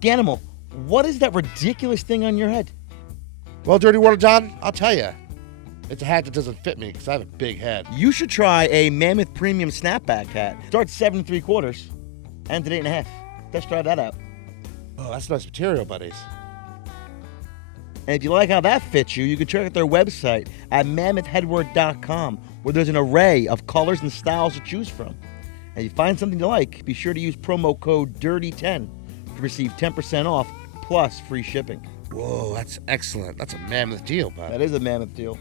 Ganimal, what is that ridiculous thing on your head? Well, Dirty Water John, I'll tell you. It's a hat that doesn't fit me because I have a big head. You should try a Mammoth Premium Snapback hat. Starts 7 3/4, ends at 8 1/2. Let's try that out. Oh, that's nice material, buddies. And if you like how that fits you, you can check out their website at mammothheadwear.com, where there's an array of colors and styles to choose from. And if you find something you like, be sure to use promo code DIRTY10 to receive 10% off plus free shipping. Whoa, that's excellent. That's a mammoth deal, bud. That is a mammoth deal.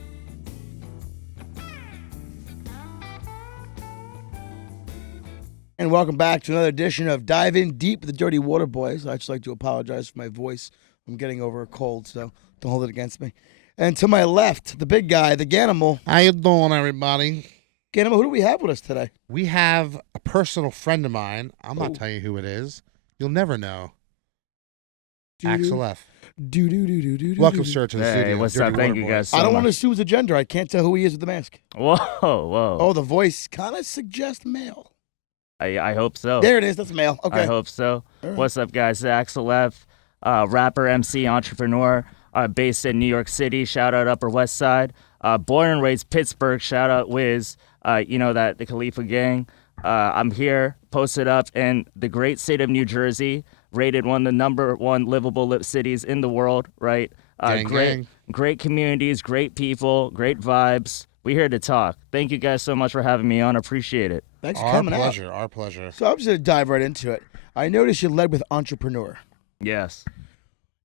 And welcome back to another edition of Dive In Deep with the Dirty Water Boys. I'd just like to apologize for my voice. I'm getting over a cold, so don't hold it against me. And to my left, the big guy, the Ganimal. How you doing, everybody? Ganimal, who do we have with us today? We have a personal friend of mine. I'm not telling you who it is. You'll never know. AXEL F. Welcome, sir, to the studio. Hey, what's up? Thank you guys so I don't much. want to assume the gender. I can't tell who he is with the mask. Whoa. Oh, the voice kind of suggests male. I hope so. There it is. That's male. Okay. I hope so. All right. What's up, guys? AXEL F, rapper, MC, entrepreneur, based in New York City. Shout out Upper West Side. Born and raised Pittsburgh. Shout out Wiz. The Khalifa gang. I'm here, posted up in the great state of New Jersey, rated one of the number one livable cities in the world, right? Great communities, great people, great vibes. We're here to talk. Thank you guys so much for having me on. Appreciate it. Thanks for coming out. Our pleasure. So I'm just going to dive right into it. I noticed you led with entrepreneur. Yes.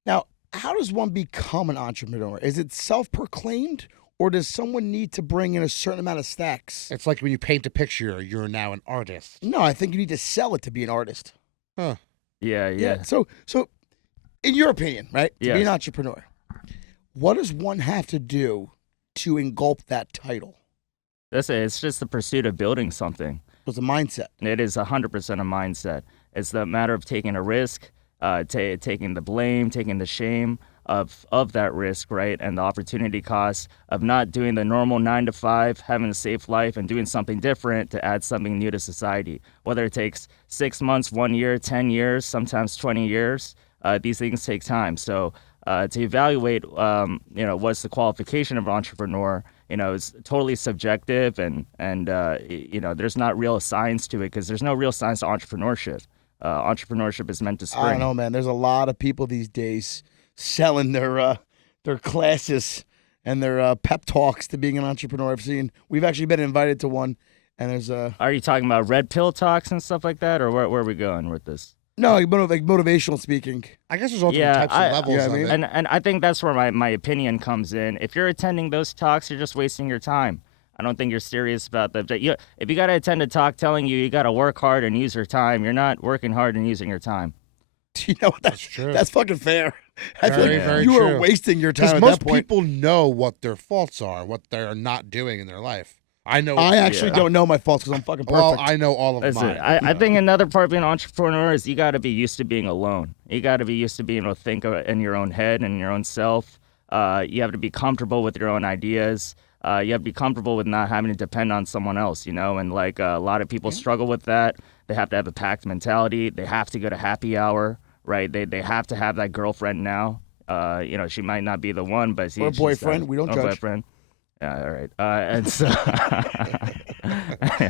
Now, how does one become an entrepreneur? Is it self-proclaimed, or does someone need to bring in a certain amount of stacks? It's like when you paint a picture, you're now an artist. No, I think you need to sell it to be an artist. Huh. Yeah. So in your opinion, right, to be Yes. an entrepreneur, what does one have to do to engulf that title? It's just the pursuit of building something. It's a mindset. It is 100% a mindset. It's the matter of taking a risk, taking the blame, taking the shame of that risk, right? And the opportunity cost of not doing the normal 9 to 5, having a safe life, and doing something different to add something new to society. Whether it takes 6 months, 1 year, 10 years, sometimes 20 years, these things take time. So to evaluate, what's the qualification of an entrepreneur, is totally subjective, and there's not real science to it, because there's no real science to entrepreneurship. Entrepreneurship is meant to spring. I don't know, man. There's a lot of people these days selling their classes and their pep talks to being an entrepreneur. I've seen. We've actually been invited to one, and there's a. Are you talking about red pill talks and stuff like that, or where are we going with this? No, like motivational speaking. I guess there's all different types of levels of it. And I think that's where my opinion comes in. If you're attending those talks, you're just wasting your time. I don't think you're serious about that. If you got to attend a talk telling you got to work hard and use your time, you're not working hard and using your time. You know what? That's true. That's fucking fair. I feel like very you true. are wasting your time Because at most that point. people know what their faults are, what they're not doing in their life. I know. I actually don't know my faults because I'm fucking perfect. Well, I know all of Listen, mine. I think another part of being an entrepreneur is you got to be used to being alone. You got to be used to being able to think in your own head and your own self. You have to be comfortable with your own ideas. You have to be comfortable with not having to depend on someone else, and like a lot of people struggle with that. They have to have a packed mentality. They have to go to happy hour, right? They have to have that girlfriend now. She might not be the one, but or boyfriend. We don't judge. Boyfriend. Yeah, all right. And so,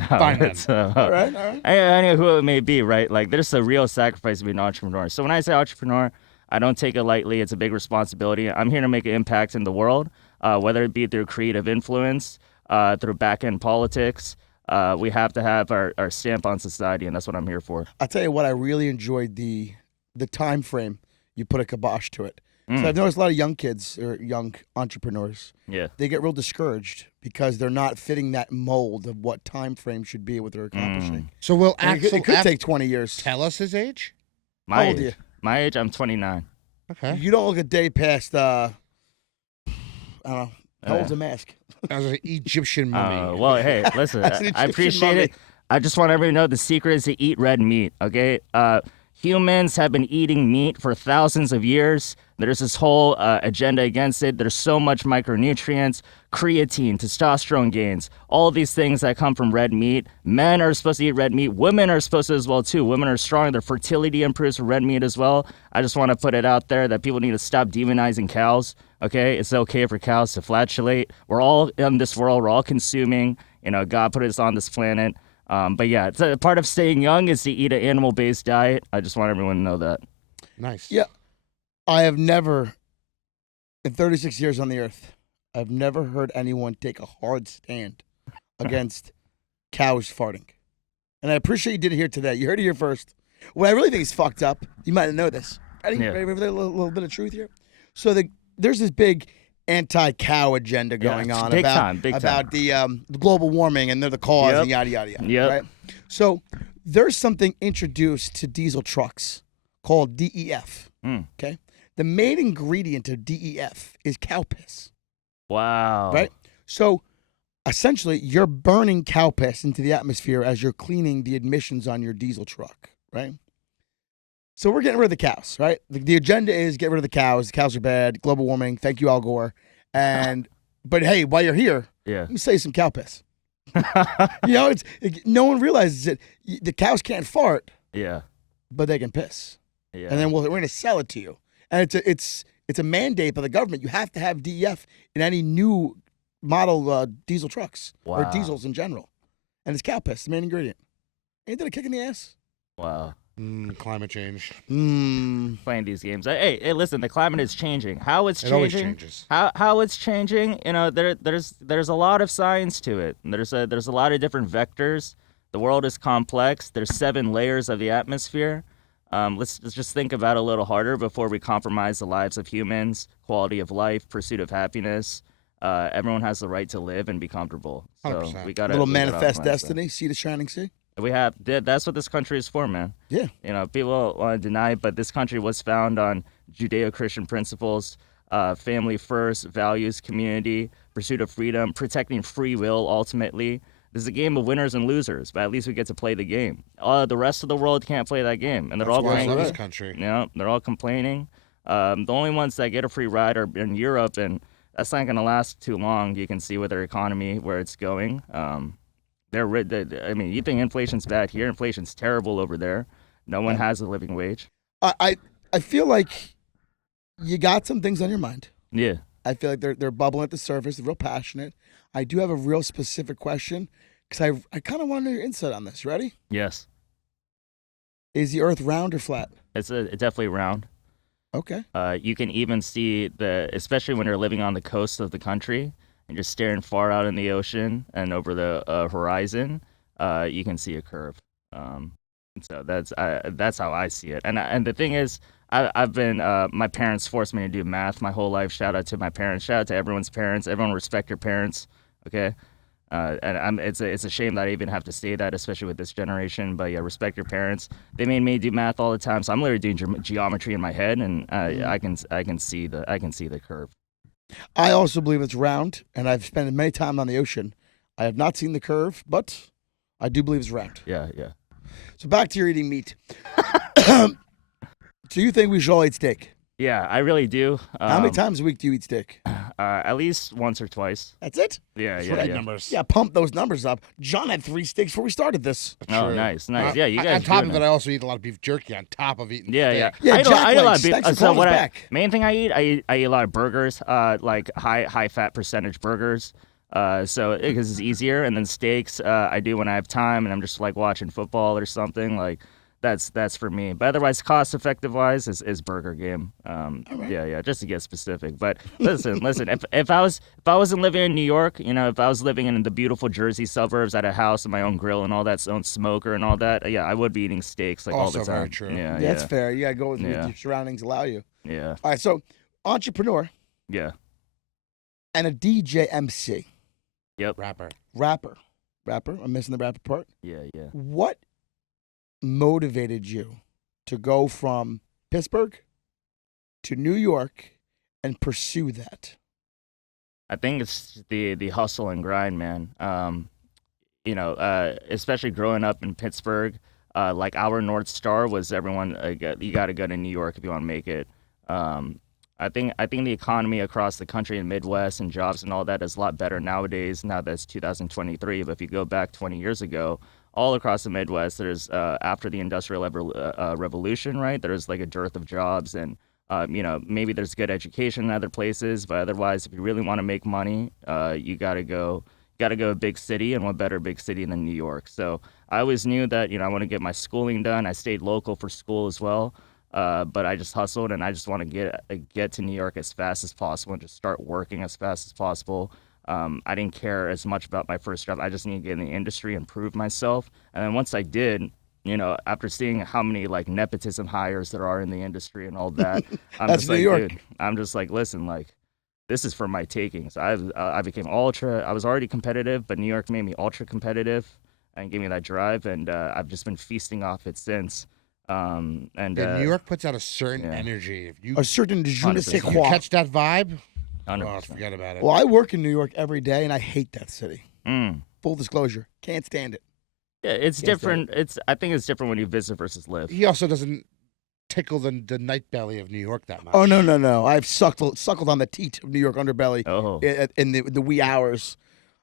Fine then. All right. I know who it may be, right? Like, there's a real sacrifice to be an entrepreneur. So when I say entrepreneur, I don't take it lightly. It's a big responsibility. I'm here to make an impact in the world, whether it be through creative influence, through back-end politics. We have to have our stamp on society, and that's what I'm here for. I'll tell you what, I really enjoyed the time frame you put a kibosh to it. So I've noticed a lot of young kids or young entrepreneurs. Yeah. They get real discouraged because they're not fitting that mold of what time frame should be what they're accomplishing. So will And it AXEL could F take 20 years. tell us his age? My How age. old are you? My age, I'm 29. Okay. You don't look a day past, I don't know. How old's a mask? As an Egyptian mummy. Well, hey, listen, That's an I Egyptian appreciate mummy. it. I just want everybody to know the secret is to eat red meat, okay? Humans have been eating meat for thousands of years. There's this whole agenda against it. There's so much micronutrients, creatine, testosterone gains, all of these things that come from red meat. Men are supposed to eat red meat. Women are supposed to as well too. Women are strong. Their fertility improves from red meat as well. I just want to put it out there that people need to stop demonizing cows. Okay, it's okay for cows to flatulate. We're all in this world. We're all consuming. God put us on this planet. But yeah, it's a part of staying young is to eat an animal-based diet. I just want everyone to know that. Nice. Yeah. I have never, in 36 years on the earth, I've never heard anyone take a hard stand against cows farting. And I appreciate you did it here today. You heard it here first. What I really think is fucked up, you might not know this. Ready? Yeah. Ready for a little bit of truth here? So there's this big anti-cow agenda going on big about time. the global warming and they're the cause Yep. and yada, yada, yada. Yep. Right? So there's something introduced to diesel trucks called DEF. Okay? The main ingredient of DEF is cow piss. Wow. Right? So essentially, you're burning cow piss into the atmosphere as you're cleaning the emissions on your diesel truck. Right? So we're getting rid of the cows, right? The agenda is get rid of the cows. The cows are bad. Global warming. Thank you, Al Gore. But hey, while you're here, let me say some cow piss. No one realizes it. The cows can't fart. Yeah. But they can piss. Yeah. And then we're going to sell it to you. And it's a mandate by the government. You have to have DEF in any new model diesel trucks or diesels in general. And it's cow piss, the main ingredient. Ain't that a kick in the ass? Wow. Climate change. Playing these games. Hey, listen, the climate is changing. How it's changing? It always changes. How it's changing? There's a lot of science to it. There's a lot of different vectors. The world is complex. There's 7 layers of the atmosphere. Let's just think about it a little harder before we compromise the lives of humans, quality of life, pursuit of happiness. Everyone has the right to live and be comfortable. So 100%. we got Little manifest destiny. See the shining sea. That's what this country is for, man. Yeah. People want to deny it, but this country was found on Judeo-Christian principles, family first, values, community, pursuit of freedom, protecting free will, ultimately. This is a game of winners and losers, but at least we get to play the game. The rest of the world can't play that game, and they're all That's why I playing. love this country. They're all complaining. The only ones that get a free ride are in Europe, and that's not going to last too long. You can see with their economy where it's going. You think inflation's bad here? Inflation's terrible over there. No one has a living wage. I feel like you got some things on your mind. Yeah. I feel like they're bubbling at the surface. They're real passionate. I do have a real specific question because I kind of want to know your insight on this. Ready? Yes. Is the Earth round or flat? It's definitely round. Okay. You can even see especially when you're living on the coast of the country and you're staring far out in the ocean and over the horizon, you can see a curve. So that's how I see it. And the thing is, I've been my parents forced me to do math my whole life. Shout out to my parents. Shout out to everyone's parents. Everyone respect your parents. Okay. It's a shame that I even have to say that, especially with this generation. But yeah, respect your parents. They made me do math all the time, so I'm literally doing geometry in my head, and I can see the curve. I also believe it's round, and I've spent many time on the ocean. I have not seen the curve, but I do believe it's round. Yeah. So back to your eating meat. So you think we should all eat steak? Yeah, I really do. How many times a week do you eat steak? At least once or twice. That's it? Yeah. Numbers. Yeah, pump those numbers up. John had 3 steaks before we started this. Oh, nice. Yeah, you guys. On top of it, I also eat a lot of beef jerky on top of eating steak. Yeah, I eat a lot of beef. Thanks for calling us back. Main thing I eat a lot of burgers, like high fat percentage burgers. So because it's easier, and then steaks I do when I have time and I'm just like watching football or something. Like that's for me. But otherwise, cost effective wise is burger game. Yeah, just to get specific. But listen, if I wasn't living in New York, if I was living in the beautiful Jersey suburbs, at a house and my own grill and all that, own smoker and all that, yeah, I would be eating steaks like all the time. Also very true. Yeah, That's fair. You gotta go with what Yeah. your surroundings allow you. Yeah. All right, so entrepreneur Yeah. and a DJ MC. Yep. Rapper. Rapper. I'm missing the rapper part. Yeah. What motivated you to go from Pittsburgh to New York and pursue that? I think it's the hustle and grind, man. Especially growing up in Pittsburgh, like our North Star was everyone. You got to go to New York if you want to make it. I think the economy across the country and Midwest and jobs and all that is a lot better nowadays. Now that's 2023, but if you go back 20 years ago, all across the Midwest, there's after the Industrial Revolution, right? There's like a dearth of jobs, and maybe there's good education in other places, but otherwise, if you really want to make money, you gotta go a big city, and what better big city than New York? So I always knew that I want to get my schooling done. I stayed local for school as well. But I just hustled, and I just want to get to New York as fast as possible and just start working as fast as possible. I didn't care as much about my first job. I just needed to get in the industry and prove myself. And then once I did, after seeing how many like nepotism hires there are in the industry and all that, I'm That's just New like, York. dude, I'm just like, listen, like, this is for my taking. So I became ultra. I was already competitive, but New York made me ultra competitive and gave me that drive, and I've just been feasting off it since. And New York puts out a certain energy. If you A certain je ne sais 100%. quoi. catch that vibe, 100%. forget about it. Well, I work in New York every day, and I hate that city. Mm. Full disclosure, can't stand it. Yeah, it's Yes, different. I think it's different when you visit versus live. He also doesn't tickle the night belly of New York that much. Oh no! I've suckled on the teat of New York underbelly Oh, in the wee hours,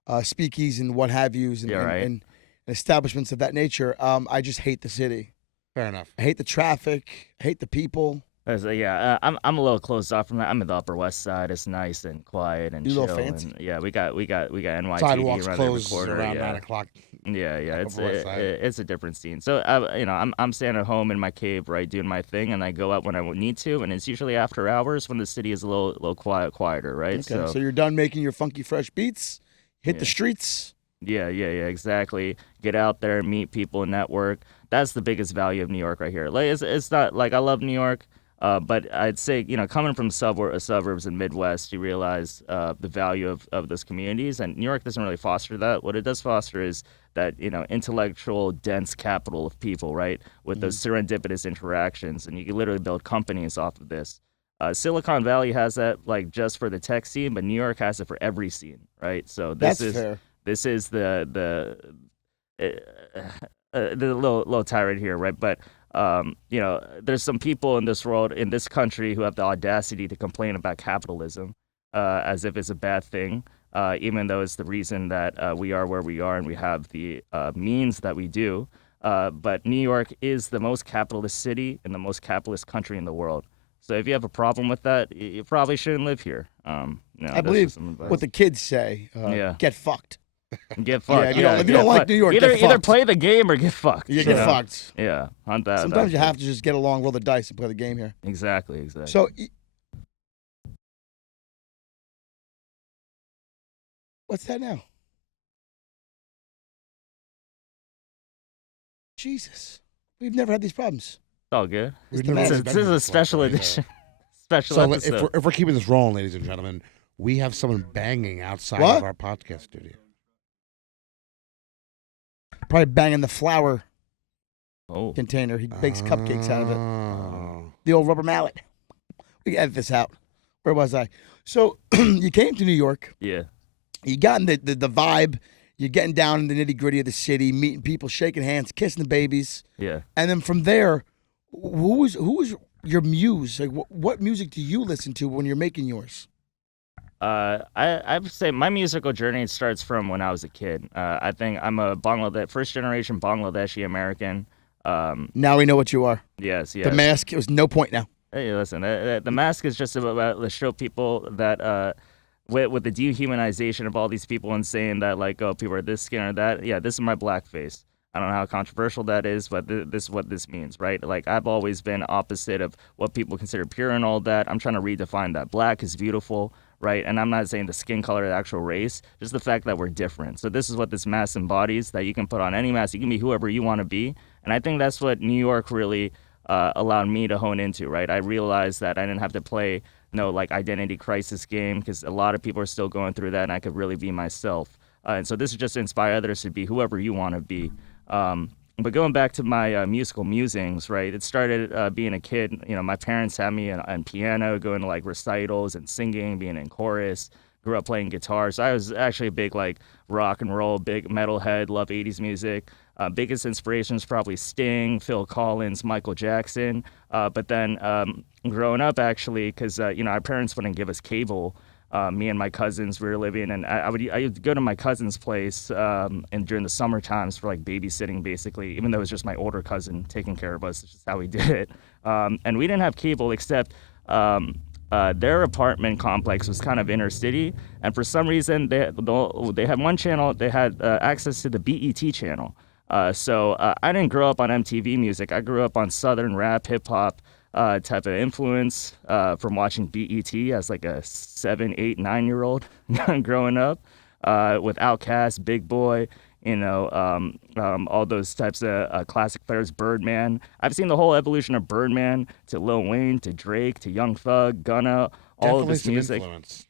speakeasies and what have yous, and, Yeah, right. and establishments of that nature. I just hate the city. Fair enough. I hate the traffic. I hate the people. I'm a little closed off from that. I'm in the Upper West Side. It's nice and quiet and You a chill. little fancy? And, yeah, we got NYTD Sidewalks around every close corner. around Yeah. 9 o'clock. Yeah, Upper West Side. it's a different scene. So I'm staying at home in my cave, right, doing my thing, and I go out when I need to, and it's usually after hours when the city is a little quieter, right? Okay, so you're done making your funky fresh beats. Hit the Yeah. streets. Yeah, exactly. Get out there, meet people, network. That's the biggest value of New York right here. Like it's not like I love New York, but I'd say coming from suburbs and Midwest, you realize the value of those communities, and New York doesn't really foster that. What it does foster is that intellectual, dense capital of people, right, with those serendipitous interactions, and you can literally build companies off of this. Silicon Valley has that like just for the tech scene, but New York has it for every scene, right? So That's fair. this is the little tirade here, right? But there's some people in this world, in this country, who have the audacity to complain about capitalism as if it's a bad thing, even though it's the reason that we are where we are and we have the means that we do. But New York is the most capitalist city and the most capitalist country in the world. So if you have a problem with that, you probably shouldn't live here. I believe what the kids say. Yeah. Get fucked. Get fucked. Yeah, if you don't like New York, either get fucked. play the game or get fucked. You get fucked. Yeah, on that. Sometimes you have to just get along, roll the dice, and play the game here. Exactly. So, what's that now? Jesus, we've never had these problems. It's all good. We've This never is, this is a special edition. Special So episode. if we're keeping this rolling, ladies and gentlemen, we have someone banging outside What? of our podcast studio. Probably banging the flour Oh, container. He bakes cupcakes out of it. Oh. The old rubber mallet. We can edit this out. Where was I? So you came to New York. yeah. You got in the vibe. You're getting down in the nitty gritty of the city, meeting people, shaking hands, kissing the babies, Yeah. and then from there, who was your muse? Like, what music do you listen to when you're making yours? I would say my musical journey starts from when I was a kid. I think I'm a first generation Bangladeshi American. Now we know what you are. Yes. The mask. It was no point now. Hey, listen, the mask is just about to show people that with the dehumanization of all these people and saying that, like, oh, people are this skin or that. Yeah, this is my black face. I don't know how controversial that is, but this is what this means, right? Like, I've always been opposite of what people consider pure and all that. I'm trying to redefine that. Black is beautiful, right? And I'm not saying the skin color, the actual race, just the fact that we're different. So this is what this mask embodies, that you can put on any mask. You can be whoever you want to be. And I think that's what New York really allowed me to hone into, right? I realized that I didn't have to play no like identity crisis game, because a lot of people are still going through that, and I could really be myself. And so this is just to inspire others to be whoever you want to be. But going back to my musical musings, right? It started being a kid. You know, my parents had me on piano, going to like recitals and singing, being in chorus. Grew up playing guitar, so I was actually a big like rock and roll, big metalhead. Love '80s music. Biggest inspirations probably Sting, Phil Collins, Michael Jackson. But then growing up, actually, because our parents wouldn't give us cable. Me and my cousins, we were living, and I would go to my cousin's place and during the summer times for like babysitting, basically, even though it was just my older cousin taking care of us. It's just how we did it. And we didn't have cable except their apartment complex was kind of inner city, and for some reason they had one channel. They had access to the BET channel. So I didn't grow up on MTV music. I grew up on Southern rap, hip hop type of influence from watching BET as like a 7, 8, 9-year-old growing up with Outkast, Big Boy, all those types of classic players, Birdman. I've seen the whole evolution of Birdman to Lil Wayne to Drake to Young Thug, Gunna, all Definitely of this some music. influence.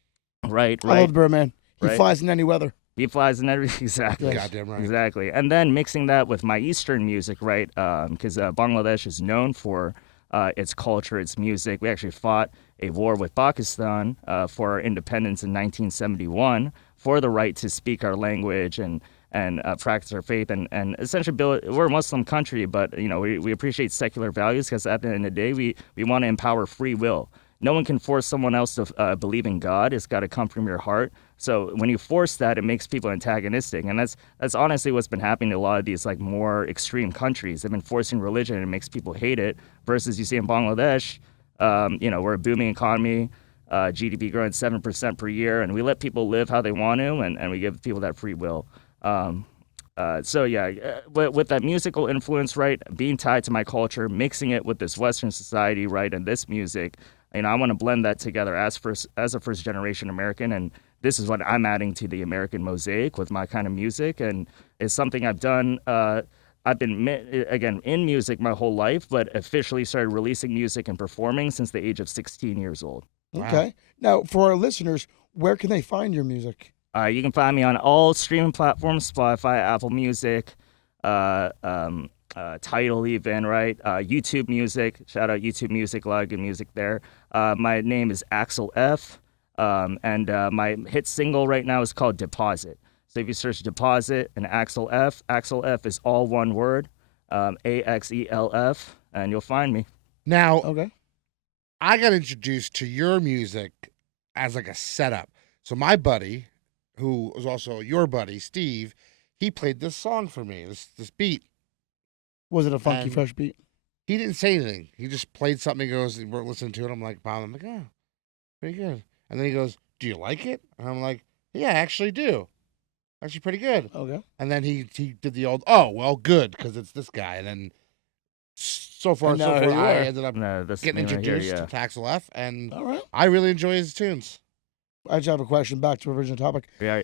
Right. I love Birdman. He Right. flies in any weather. He flies in everything. Exactly. Goddamn right. Exactly. And then mixing that with my Eastern music, right? Because Bangladesh is known for its culture, its music. We actually fought a war with Pakistan for our independence in 1971 for the right to speak our language and practice our faith and essentially we're a Muslim country, but we appreciate secular values because at the end of the day, we want to empower free will. No one can force someone else to believe in God. It's got to come from your heart. So when you force that, it makes people antagonistic, and that's honestly what's been happening to a lot of these like more extreme countries. They've been forcing religion, and it makes people hate it. Versus you see in Bangladesh, we're a booming economy, GDP growing 7% per year, and we let people live how they want to, and we give people that free will. With that musical influence, right, being tied to my culture, mixing it with this Western society, right, and this music, I want to blend that together as a first generation American, and this is what I'm adding to the American mosaic with my kind of music, and it's something I've done. I've been again in music my whole life, but officially started releasing music and performing since the age of 16 years old. Wow. Okay. Now, for our listeners, where can they find your music? You can find me on all streaming platforms: Spotify, Apple Music, Tidal, even, right? YouTube Music. Shout out YouTube Music, a lot of good music there. My name is AXEL F, and my hit single right now is called Deposit. So if you search Deposit and AXEL F is all one word, AXELF, and you'll find me. Now, Okay. I got introduced to your music as like a setup. So my buddy, who was also your buddy, Steve, he played this song for me, this beat. Was it a funky, And- fresh beat? He didn't say anything. He just played something. He goes, we're listening to it. I'm like, wow. I'm like, oh, pretty good. And then he goes, do you like it? And I'm like, yeah, I actually do. Actually pretty good. Okay. And then he did the old, oh, well, good, because it's this guy. And then so far, And so now far, here you I are. ended up No, that's getting me right here, introduced yeah. to AXEL F, and All right. I really enjoy his tunes. I just have a question back to our original topic. Yeah.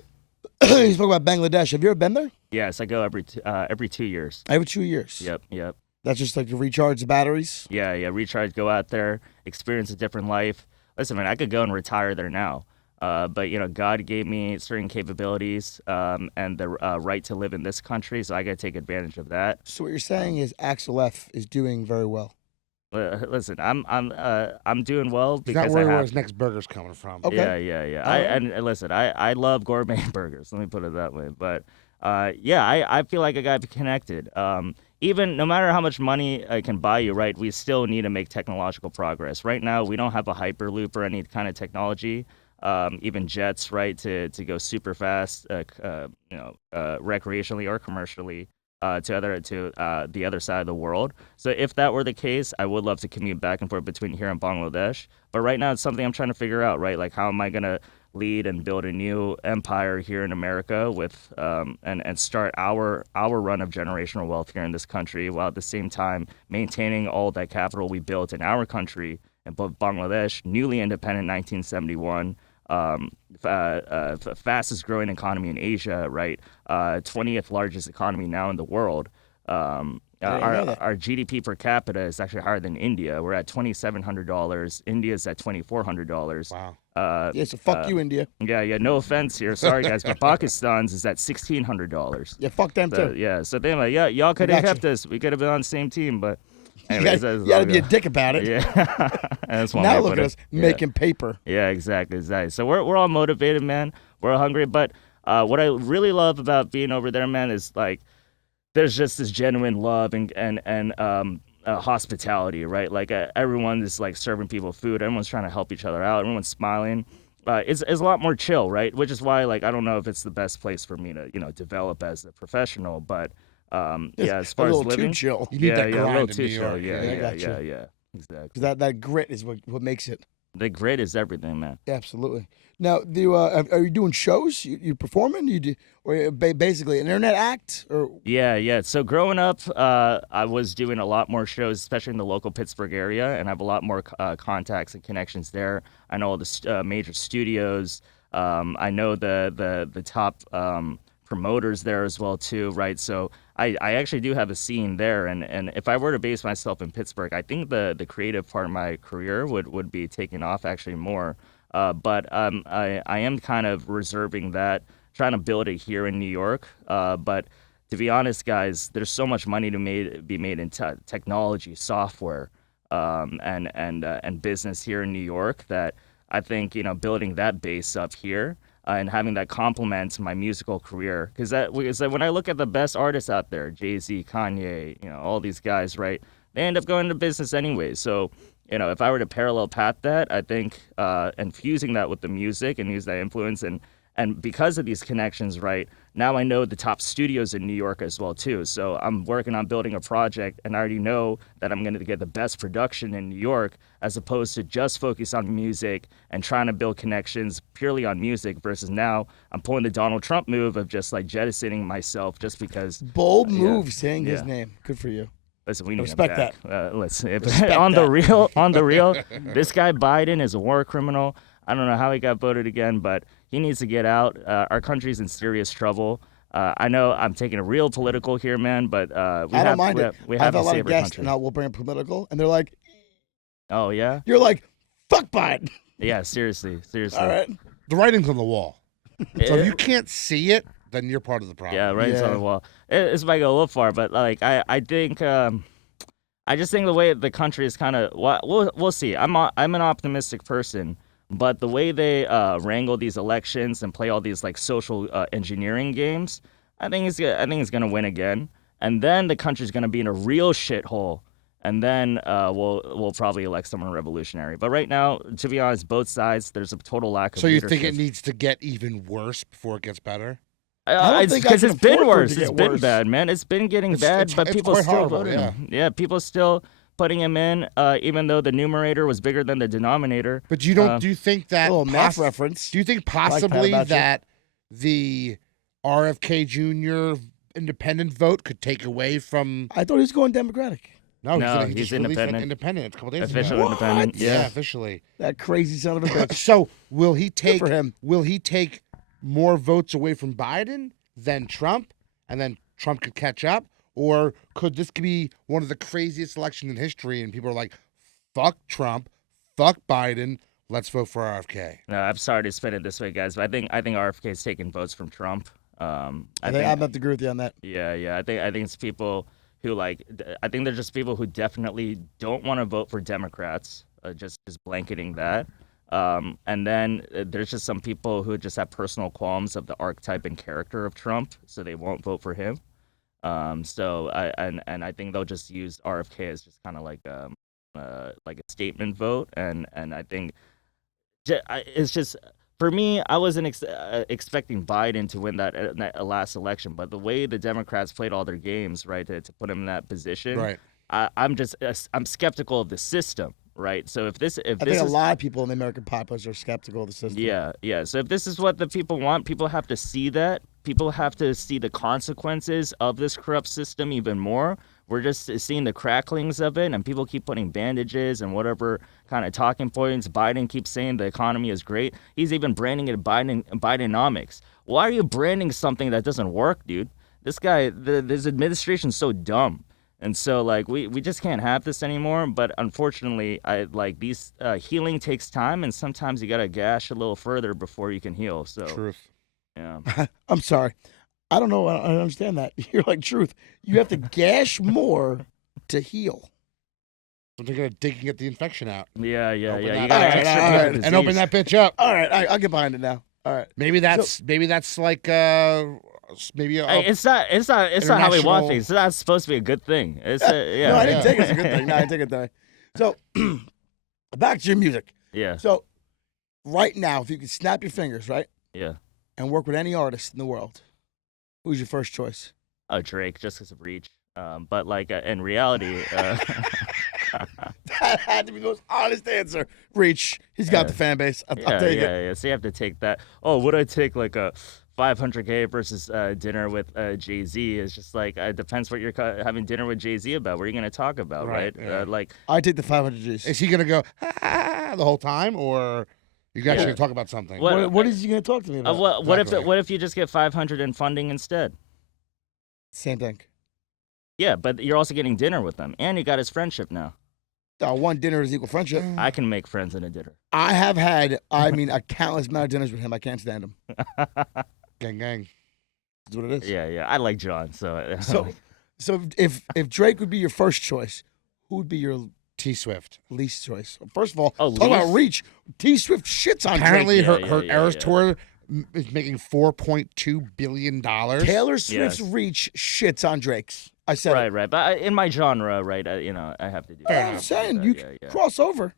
You spoke about Bangladesh. Have you ever been there? Yes, I go every 2 years. Every 2 years. Yep. That's just like to recharge the batteries. Yeah. Recharge, go out there, experience a different life. Listen, man, I could go and retire there now. But God gave me certain capabilities and the right to live in this country, so I got to take advantage of that. So what you're saying is AXEL F is doing very well. Listen, I'm doing well He's not because worried I where have. his next burger's coming from. Okay. Yeah. All right. And listen, I love gourmet burgers. Let me put it that way. But I feel like I got connected. Even no matter how much money I can buy you, right? We still need to make technological progress. Right now, we don't have a hyperloop or any kind of technology. Even jets, right, to go super fast, recreationally or commercially, to the other side of the world. So if that were the case, I would love to commute back and forth between here and Bangladesh. But right now, it's something I'm trying to figure out, right? Like, how am I gonna lead and build a new empire here in America with and start our run of generational wealth here in this country, while at the same time maintaining all that capital we built in our country and Bangladesh, newly independent 1971. Fastest growing economy in Asia, right? 20th largest economy now in the world. Our GDP per capita is actually higher than India. We're at $2,700. India's at $2,400. Wow. Yeah, so fuck you, India. Yeah. No offense here, sorry guys, but Pakistan's is at $1,600. Yeah, fuck them So, too. yeah, so they're like, yeah, y'all could have got kept us. We could have been on the same team, but You anyways, gotta, that's you gotta all be a good. dick about it. Yeah, that's one way Now to look put at it. us Yeah. making paper. Yeah, exactly. So we're all motivated, man. We're hungry, but what I really love about being over there, man, is like there's just this genuine love and hospitality, right? Like everyone is like serving people food. Everyone's trying to help each other out. Everyone's smiling. It's a lot more chill, right? Which is why, like, I don't know if it's the best place for me to, develop as a professional. But as far a as little living, too chill. You need that a little grind in too New chill. York. Yeah, I got you. yeah, exactly. 'Cause that grit is what makes it. The grit is everything, man. Absolutely. Now, are you doing shows? You performing? You do, or basically an internet act? Or Yeah. So growing up, I was doing a lot more shows, especially in the local Pittsburgh area, and I have a lot more contacts and connections there. I know all the major studios. I know the top promoters there as well too, right? So I actually do have a scene there, and if I were to base myself in Pittsburgh, I think the creative part of my career would be taking off actually more. But I am kind of reserving that, trying to build it here in New York. But to be honest, guys, there's so much money to be made in technology, software, and business here in New York that I think building that base up here. And having that complement my musical career, because when I look at the best artists out there, Jay-Z, Kanye, all these guys, right? They end up going into business anyway. So, if I were to parallel path that, I think infusing that with the music and use that influence and because of these connections, right, now I know the top studios in New York as well, too. So I'm working on building a project, and I already know that I'm going to get the best production in New York as opposed to just focus on music and trying to build connections purely on music versus now I'm pulling the Donald Trump move of just like jettisoning myself just because. bold move saying his Yeah. name. Good for you. Listen, we need Respect him back. Listen, Respect on the that. real, this guy Biden is a war criminal. I don't know how he got voted again, but he needs to get out. Our country's in serious trouble. I know I'm taking a real political here, man, but I don't mind it. we I've have had a to lot save of our guests, country. and we'll bring up political, and they're like, Oh yeah, "You're like, fuck Biden." yeah. Seriously. All right. The writing's on the wall. So Eh, if you can't see it, then you're part of the problem. yeah, right. It's on Yeah. the wall. This might go a little far, but like I think I just think the way the country is kind of we'll see. I'm an optimistic person, but the way they wrangle these elections and play all these like social engineering games, I think it's gonna win again, and then the country's gonna be in a real shithole, and then we'll probably elect someone revolutionary. But right now, to be honest, both sides there's a total lack of. So you leadership. think it needs to get even worse before it gets better? I don't think I Because can it's been afford for it worse. to It's get been worse. bad, man. It's been getting bad, but it's people quite still horrible, voted yeah. him. Yeah, people still putting him in, even though the numerator was bigger than the denominator. But you don't. Do you think A that little math poss- reference. Do you think that possibly about you. that the RFK Jr. independent vote could take away from? I thought he was going Democratic. No, No, he he's just released an independent. independent a couple days Official ago. independent. Yeah, Yeah. officially. That crazy son of a bitch. So will he take? for him. Will he take more votes away from Biden than Trump, and then Trump could catch up, or could this be one of the craziest elections in history? And people are like, "Fuck Trump, fuck Biden, let's vote for RFK." No, I'm sorry to spin it this way, guys, but I think RFK is taking votes from Trump. I think I'm have to agree with you on that. Yeah. I think it's people who I think they're just people who definitely don't want to vote for Democrats. Just blanketing that. And then there's just some people who just have personal qualms of the archetype and character of Trump, so they won't vote for him. So I think they'll just use RFK as just kind of like a statement vote, and I think it's just. For me, I wasn't expecting Biden to win that last election, but the way the Democrats played all their games, right, to put him in that position, Right. I'm skeptical of the system, right? So if this I think a lot of people in the American populace are skeptical of the system. yeah. So if this is what the people want, people have to see that. People have to see the consequences of this corrupt system even more. We're just seeing the cracklings of it, and people keep putting bandages and whatever kind of talking points. Biden keeps saying the economy is great. He's even branding it Bidenomics. Why are you branding something that doesn't work, dude? This guy, this administration's so dumb. And so, like, we just can't have this anymore. But unfortunately, these healing takes time, and sometimes you gotta gash a little further before you can heal. So, Truth. yeah. I'm sorry. I don't know. I don't understand that. You're like, truth. You have to gash more to heal. So they're gonna dig and get the infection out. Yeah. Open You that- gotta All right, extricate all the right, and open disease. that bitch up. All right, I'll get behind it now. All right. Maybe that's like maybe Hey, it's not how we want international- things. It's not supposed to be a good thing. It's yeah. No, I didn't yeah. take it as a good thing. No, I didn't take it that way. So, back to your music. Yeah. So, right now, if you could snap your fingers, right, Yeah. and work with any artist in the world, who's your first choice? Oh, Drake, just because of reach. But like in reality, That had to be the most honest answer. Reach. He's got the fan base. I'll take it. yeah. So you have to take that. Oh, would I take like a 500K versus dinner with Jay-Z? It's just like it depends what you're having dinner with Jay-Z about. What are you gonna talk about, Right, right? yeah. Like I take the 500 G's. Is he gonna go the whole time, or you guys Yeah. gonna talk about something? What is he going to talk to me about? Exactly. what if you just get 500 in funding instead? Same thing. Yeah, but you're also getting dinner with them, and you got his friendship now. One dinner is equal friendship. I can make friends in a dinner. I have had, a countless amount of dinners with him. I can't stand him. Gang, gang. That's what it is. Yeah. I like John, so So if Drake would be your first choice, who would be your T Swift. least choice? First of all, Oh, talk about least? reach. T Swift shits on Apparently, Drake. Yeah, her yeah, Eras yeah. tour is making $4.2 billion. Taylor Swift's Yes. reach shits on Drake's. I said it. right. But in my genre, right, I have to do. Fair that. I'm enough. saying Yeah, you yeah. cross over.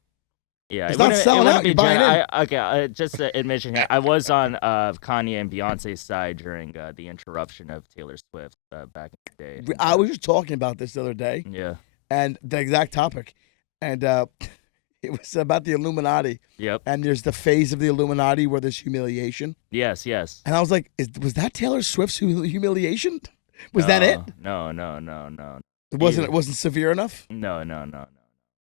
Yeah, It's it not wouldn't- selling it wouldn't out, be you're buying okay, just admission here. I was on Kanye and Beyonce's side during the interruption of Taylor Swift back in the day. I was just talking about this the other day, Yeah. and the exact topic, and it was about the Illuminati. Yep. And there's the phase of the Illuminati where there's humiliation, Yes. and I was like, was that Taylor Swift's humiliation? Was that it? No. It wasn't severe enough. No.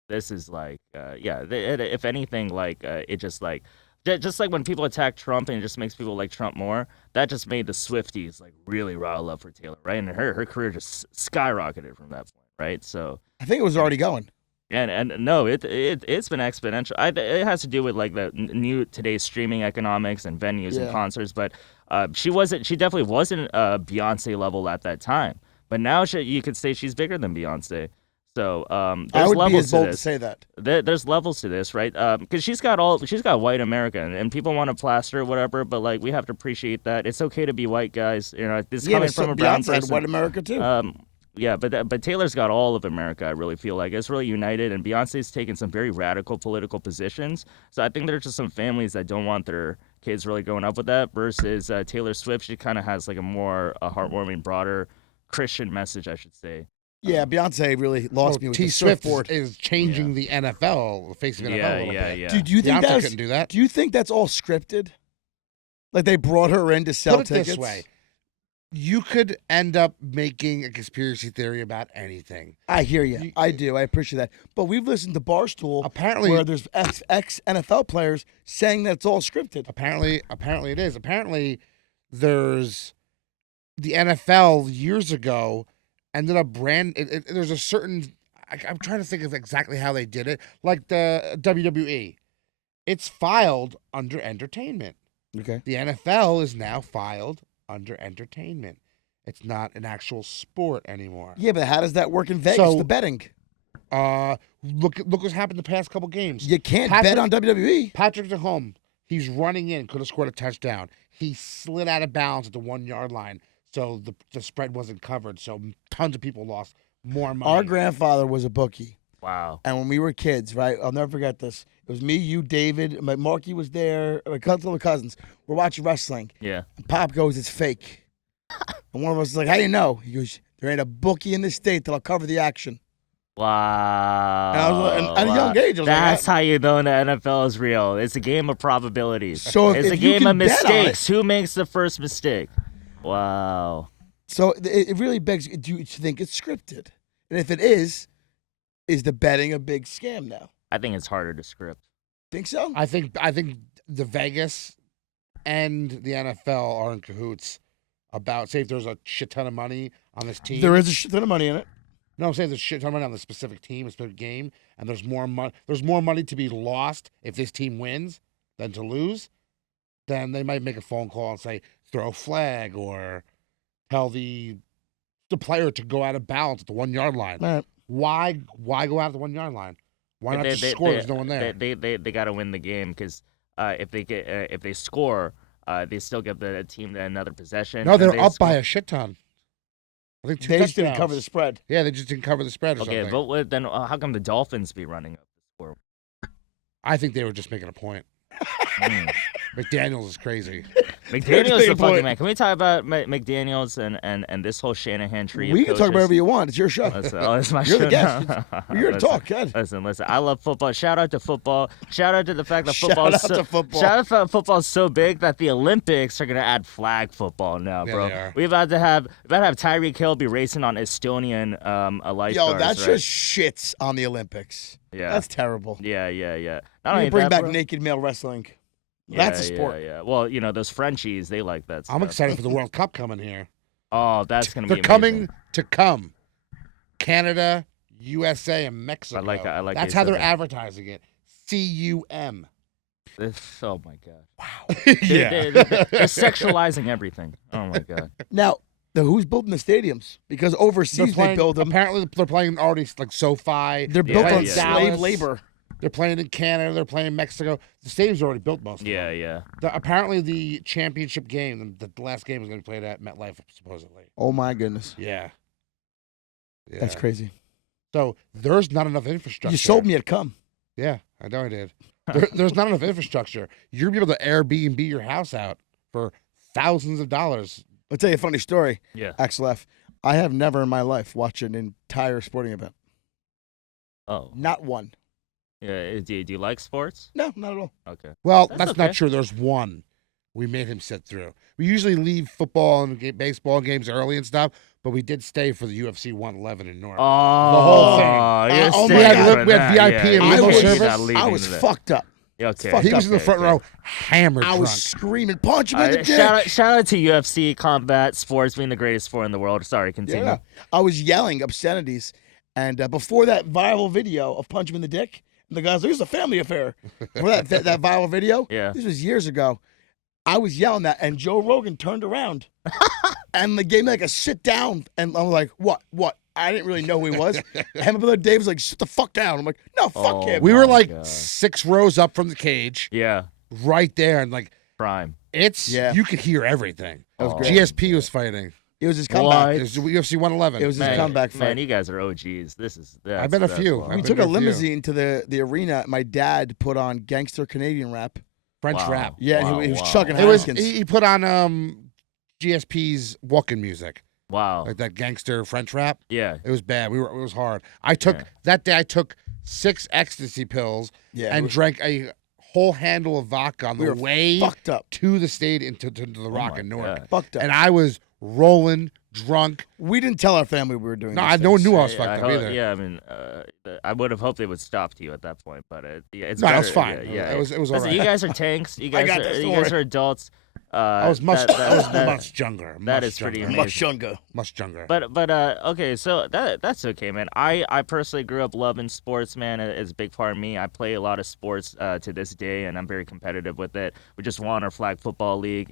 This is like, if anything, like, it just like, just like when people attack Trump and it just makes people like Trump more, that just made the Swifties like really rile up for Taylor, right? And her career just skyrocketed from that point, right? So, I think it was already going. and no, it's been exponential. It has to do with like the new today's streaming economics and venues Yeah. and concerts, but she definitely wasn't Beyonce level at that time. But now you could say she's bigger than Beyonce. So I there's would be levels as to bold to this. say that. There's levels to this, right? Because she's got white America, and people want to plaster whatever, but like we have to appreciate that it's okay to be white, guys. You know, this is coming but from a brown Beyonce had person. white America too. Yeah, but Taylor's got all of America. I really feel like it's really united, and Beyonce's taken some very radical political positions. So I think there's just some families that don't want their kids really growing up with that. Versus Taylor Swift, she kind of has like a more heartwarming, broader Christian message, I should say. Yeah, Beyonce really lost me with T the Swift surfboard. is changing the NFL, the face of the NFL. a little bit. Yeah. Do you think Beyonce that's? couldn't do that. Do you think that's all scripted? Like they brought her in to sell Put it tickets. this way. You could end up making a conspiracy theory about anything. I hear you. You- I do. I appreciate that. But we've listened to Barstool Apparently, where there's ex NFL players saying that it's all scripted. apparently it is. Apparently, there's the NFL years ago ended up there's a certain. I'm trying to think of exactly how they did it. Like the WWE, it's filed under entertainment. Okay. The NFL is now filed under entertainment. It's not an actual sport anymore. Yeah, but how does that work in Vegas? So- The betting. Look what's happened the past couple games. You can't Patrick- bet on WWE. Patrick Mahomes, he's running in, could have scored a touchdown. He slid out of bounds at the 1 yard line, so the spread wasn't covered. So tons of people lost more money. Our grandfather was a bookie. Wow. And when we were kids, right, I'll never forget this. It was me, you, David, my Marky was there, my couple of cousins. We're watching wrestling. Yeah. And Pop goes, it's fake. And one of us is like, how do you know? He goes, there ain't a bookie in the state that'll cover the action. Wow. And I was like, at a young age, I was That's like, how you know the NFL is real. It's a game of probabilities. So it's if a you game can of bet on it- mistakes. Who makes the first mistake? Wow. so it really begs you to think it's scripted. And if it is the betting a big scam now? I think it's harder to script. Think so? I think the Vegas and the NFL are in cahoots about, say if there's a shit ton of money on this team. There is a shit ton of money in it. No, I'm saying there's shit ton of money on the specific team, a specific game, and there's more money. There's more money to be lost if this team wins than to lose. Then they might make a phone call and say throw a flag or tell the player to go out of bounds at the 1 yard line. All right. Why go out at the 1 yard line? Why not just score? There's no one there. They got to win the game because if they score, they still give the team another possession. No, and they're they up by score. a shit ton. I think 2 They just didn't touchdowns. cover the spread. Yeah, they just didn't cover the spread or Okay, something. then how come the Dolphins be running up the score? I think they were just making a point. Mm. McDaniels is crazy. McDaniels Big the fucking point. man. Can we talk about McDaniels and this whole Shanahan tree? We of can talk coaches? about whatever you want. It's your show. It's my You're the show guest. now. We're here to Listen, talk. Good. Listen. I love football. Shout out to football. Shout out to the fact that Shout football. out to football. Shout out to football's so big that the Olympics are gonna add flag football now, Yeah, bro. they are. We're about to have Tyreek Hill be racing on Estonian lifeguards. Yo, that's right? just shits on the Olympics. Yeah. That's terrible. Yeah. Not You only bring that, back bro. naked male wrestling. Yeah, That's a sport. Yeah. Well, those Frenchies, they like that stuff. I'm excited for the World Cup coming here. Oh, that's gonna They're be coming amazing. to come. Canada, USA, and Mexico. I like that. That's you how said they're that. advertising it. CUM. Oh my god. Wow. They're sexualizing everything. Oh my god. Now, who's building the stadiums? Because They're overseas they playing, build them. apparently, they're playing already like SoFi. They're built Yeah, on yeah. slave Dallas. labor. They're playing in Canada. They're playing in Mexico. The stadium's already built most of them. Yeah. Apparently, the championship game, the last game, is going to be played at MetLife, supposedly. Oh my goodness, Yeah. that's crazy. So there's not enough infrastructure. You sold me at come. Yeah, I know I did. There's not enough infrastructure. You're going to be able to Airbnb your house out for thousands of dollars. I'll tell you a funny story. Yeah. AXEL F. I have never in my life watched an entire sporting event. Oh. Not one. Yeah. Do you like sports? No, not at all. Okay. Well, That's that's okay. not true. There's one we made him sit through. We usually leave football and baseball games early and stuff, but we did stay for the UFC 111 in Newark. Oh. The whole thing. You're Oh, staying we had for we had that. VIP Yeah, and you're limo not service. leaving I was that. fucked up. Okay. fucked He was in the okay, front okay. row, hammered I drunk. was screaming, punch him in the dick. Shout out to UFC combat sports being the greatest sport in the world. Sorry, continue. Yeah. I was yelling obscenities. And before that viral video of punch him in the dick, and the guy's like, "This is a family affair." For that viral video, Yeah. this was years ago. I was yelling that, and Joe Rogan turned around and they gave me like a sit down, and I'm like, "What? What?" I didn't really know who he was. And my brother Dave was like, "Sit the fuck down." I'm like, "No, fuck Oh, him." We were my like God. 6 rows up from the cage, Yeah. right there, and like Prime. you could hear everything. That was Oh. great. GSP was fighting. It was his comeback. It was UFC 111. It was his Man, comeback Man, fight. you guys are OGs. I've been a few. wild. I've We been took to a a few. limousine to the arena. My dad put on gangster Canadian rap. French Wow. rap. Yeah, and Wow, he was wow. chugging It was. Haskins. He put on GSP's walking music, Wow. like that gangster French rap. Yeah. It was bad. It was hard. I took Yeah. that day. I took 6 ecstasy pills Yeah, and we drank a whole handle of vodka on we the were way fucked up. to the stadium to the Oh Rock my in Newark. God. Fucked up. And I was rolling, drunk. We didn't tell our family we were doing No, these no one things. knew I was I fucked up hope- either. Yeah, I mean, I would have hoped they would stop you at that point, but it's No, better. it was fine. Yeah, It was all Listen, right. you guys are tanks. You I guys got are, this, you don't guys worry. are adults. I was much younger. that much is pretty younger. amazing. Much younger. Much younger. But okay, so that's okay, man. I personally grew up loving sports, man. It's a big part of me. I play a lot of sports to this day, and I'm very competitive with it. We just won our flag football league,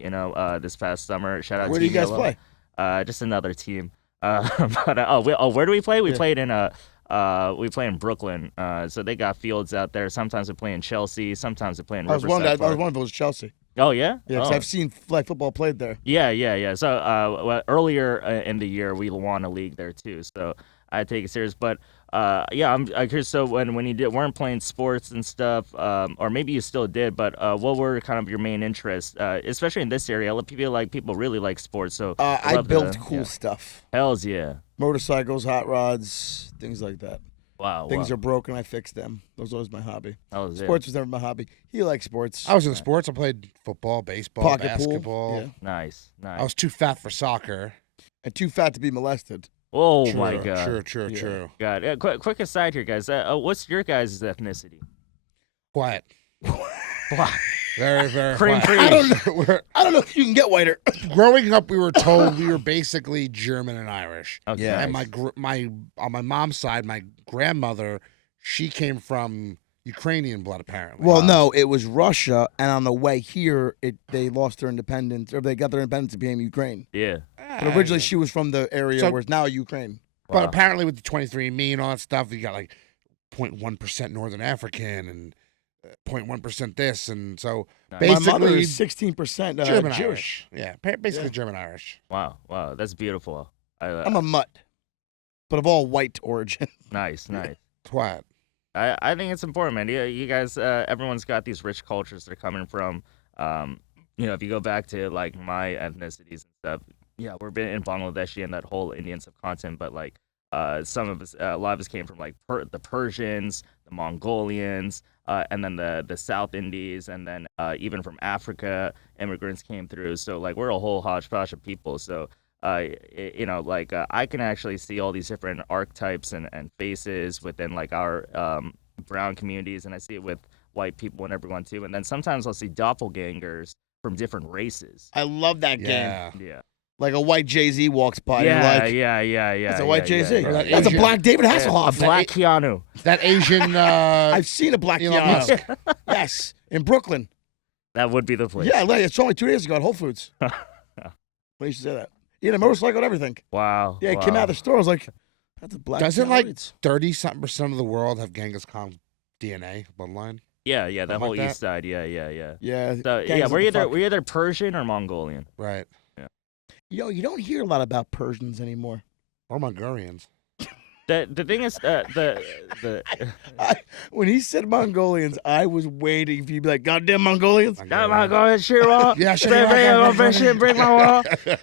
this past summer. Shout out Where to do you guys Yellow. play? Just another team. Where do we play? We played in we play in Brooklyn. So they got fields out there. Sometimes we play in Chelsea. Sometimes we play in I was Riverside one. I Park. was one of those Chelsea. Oh yeah. Yeah, 'cause Oh. I've seen flag football played there. Yeah. So earlier in the year, we won a league there too. So I take it serious. But I'm curious. So when you weren't playing sports and stuff, or maybe you still did, but what were kind of your main interests, especially in this area? People really like sports. So I love built the- cool yeah. stuff: Hells yeah. motorcycles, hot rods, things like that. Wow. Things are broken, I fix them. That was always my hobby. Hells yeah. Sports was never my hobby. He likes sports. I was in sports. I played football, baseball, Pocket basketball. pool. Yeah. Nice. I was too fat for soccer. And too fat to be molested. Oh True, my god. True. Yeah. God. Quick aside here, guys. What's your guys' ethnicity? Quiet. Black. Very, very Cream quiet. I don't know. I don't know if you can get whiter. Growing up, we were told we were basically German and Irish. Okay. Yeah. And on my mom's side, my grandmother, she came from Ukrainian blood, apparently. Well, no, it was Russia, and on the way here, they lost their independence, or they got their independence and became Ukraine. Yeah. But originally, she was from the area So- where it's now Ukraine. But Wow. apparently, with the 23andMe and all that stuff, you got like 0.1% Northern African and 0.1% this, and so Nice. basically My mother is 16% German Jewish. Irish. Yeah, basically Yeah. German Irish. Wow, that's beautiful. I'm a mutt, but of all white origin. Nice. Twat. I think it's important, man. You guys, everyone's got these rich cultures they're coming from. If you go back to like my ethnicities and stuff, yeah, we're been in Bangladeshi and that whole Indian subcontinent, but like some of us, a lot of us came from like the Persians, the Mongolians, and then the South Indies, and then even from Africa, immigrants came through. So like we're a whole hodgepodge of people. So I can actually see all these different archetypes and faces within like our brown communities, and I see it with white people and everyone too. And then sometimes I'll see doppelgangers from different races. I love that game. Yeah. Yeah. Like a white Jay-Z walks by. and you're like, yeah. That's a white Jay-Z. Or that That's a Asian- black David A Hasselhoff. black Keanu. That Asian. I've seen a black Elon Keanu. Musk. Yes, in Brooklyn. That would be the place. Yeah, like, it's only 2 days ago at Whole Foods. When you used to say that. He had a motorcycle and everything. Wow. Yeah, he came out of the store. I was like, that's a black Doesn't Keanu like Reeves. 30-something% of the world have Genghis Khan's DNA bloodline? Yeah, that Something whole like that? east side. Yeah. Yeah. So, gangs yeah, of we're the fuck. either Persian or Mongolian. Right. Yo, you don't hear a lot about Persians anymore. Or Mongolians. The thing is, the When he said Mongolians, I was waiting for you to be like, goddamn Mongolians. Mongolian Shira. Yeah, Bring my wall. Yeah,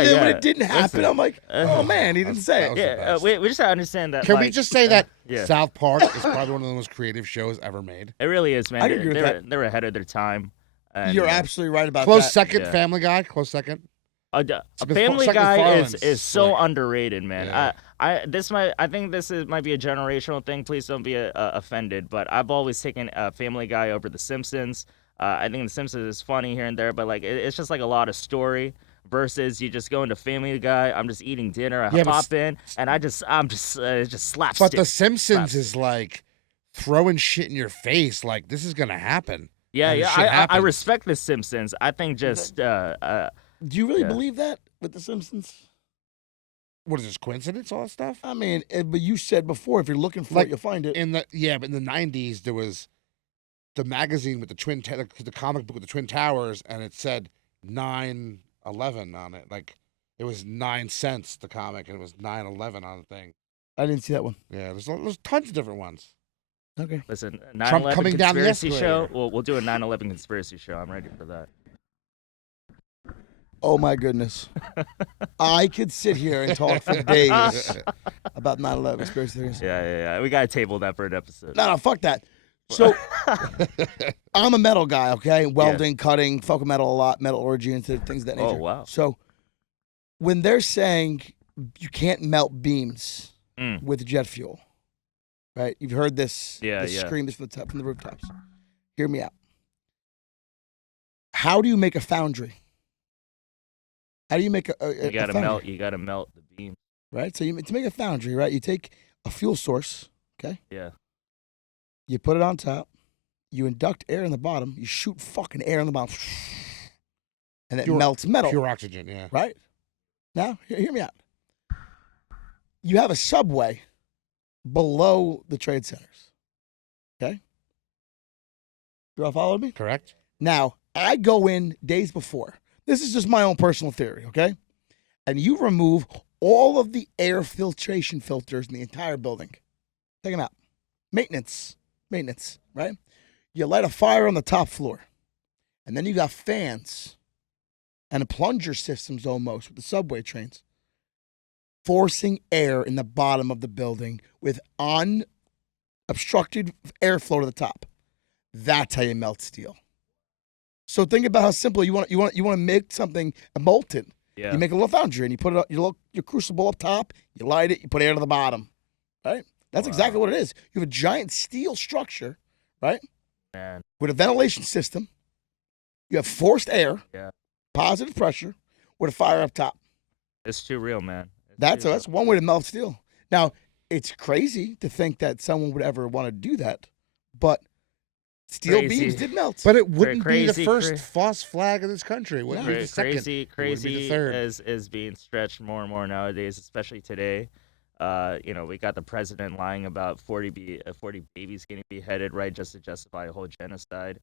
and then when yeah. it didn't happen, Listen, I'm like, oh man, he didn't say that it. was- Yeah, the best. we just gotta understand that. Can we like, just say that yeah. South Park is probably one of the most creative shows ever made? It really is, man. I can agree with that. They're ahead of their time. And, You're absolutely right about Close that. second, Yeah. Family Guy. Close second. A Second Family Guy Farland's is so slick. underrated, man. Yeah. I think this might be a generational thing. Please don't be offended, but I've always taken Family Guy over The Simpsons. I think The Simpsons is funny here and there, but like it's just like a lot of story. Versus you just go into Family Guy. I'm just eating dinner. I Yeah, but pop in, and I'm just slapstick. But The Simpsons is like throwing shit in your face. Like, this is going to happen. Yeah, And yeah. shit I happens. respect The Simpsons. I think just Do you really Yeah. believe that with The Simpsons? What is this, coincidence, all that stuff? I mean, but you said before, if you're looking for Like, it, you'll find it. But in the 90s, there was the magazine with the comic book with the Twin Towers, and it said 9/11 on it. Like, it was 9 cents, the comic, and it was 9/11 on the thing. I didn't see that one. Yeah, there's tons of different ones. Okay. listen. Trump 9/11 coming down the conspiracy show. escalator. We'll do a 9/11 conspiracy show. I'm ready for that. Oh my goodness. I could sit here and talk for days about 9/11 conspiracy theories. Yeah. We gotta table that for an episode. No, fuck that. So I'm a metal guy, okay? Welding, cutting, fuck with metal a lot, metal origins, things of that nature. Oh, wow. So when they're saying you can't melt beams Mm. with jet fuel, right? You've heard this, Yeah, this yeah. scream this from the rooftops. Hear me out. How do you make a foundry? How do you make a You gotta foundry? melt. You gotta melt the beam. Right? So to make a foundry, right? You take a fuel source, okay? Yeah. You put it on top. You induct air in the bottom. You shoot fucking air in the bottom. And it Pure- melts metal. Pure oxygen, yeah. Right? Now, hear me out. You have a subway below the trade centers. Okay? You all follow me? Correct? Now, I go in days before. This is just my own personal theory, okay? And you remove all of the air filtration filters in the entire building. Take them out. Maintenance, right? You light a fire on the top floor. And then you got fans and plunger systems almost with the subway trains, forcing air in the bottom of the building with unobstructed airflow to the top. That's how you melt steel. So think about how simple you want to make something molten. Yeah. You make a little foundry and you put it your crucible up top. You light it. You put air to the bottom. Right. That's exactly what it is. You have a giant steel structure, right, Man. with a ventilation system. You have forced air, Yeah. positive pressure, with a fire up top. It's too real, man. It's That's too real. one way to melt steel. Now, it's crazy to think that someone would ever want to do that, but steel Crazy. beams did melt. But it wouldn't be the crazy, first false flag of this country. It wouldn't be the second. Crazy It would be the third. is being stretched more and more nowadays, especially today. We got the president lying about 40 babies getting beheaded, right, just to justify a whole genocide.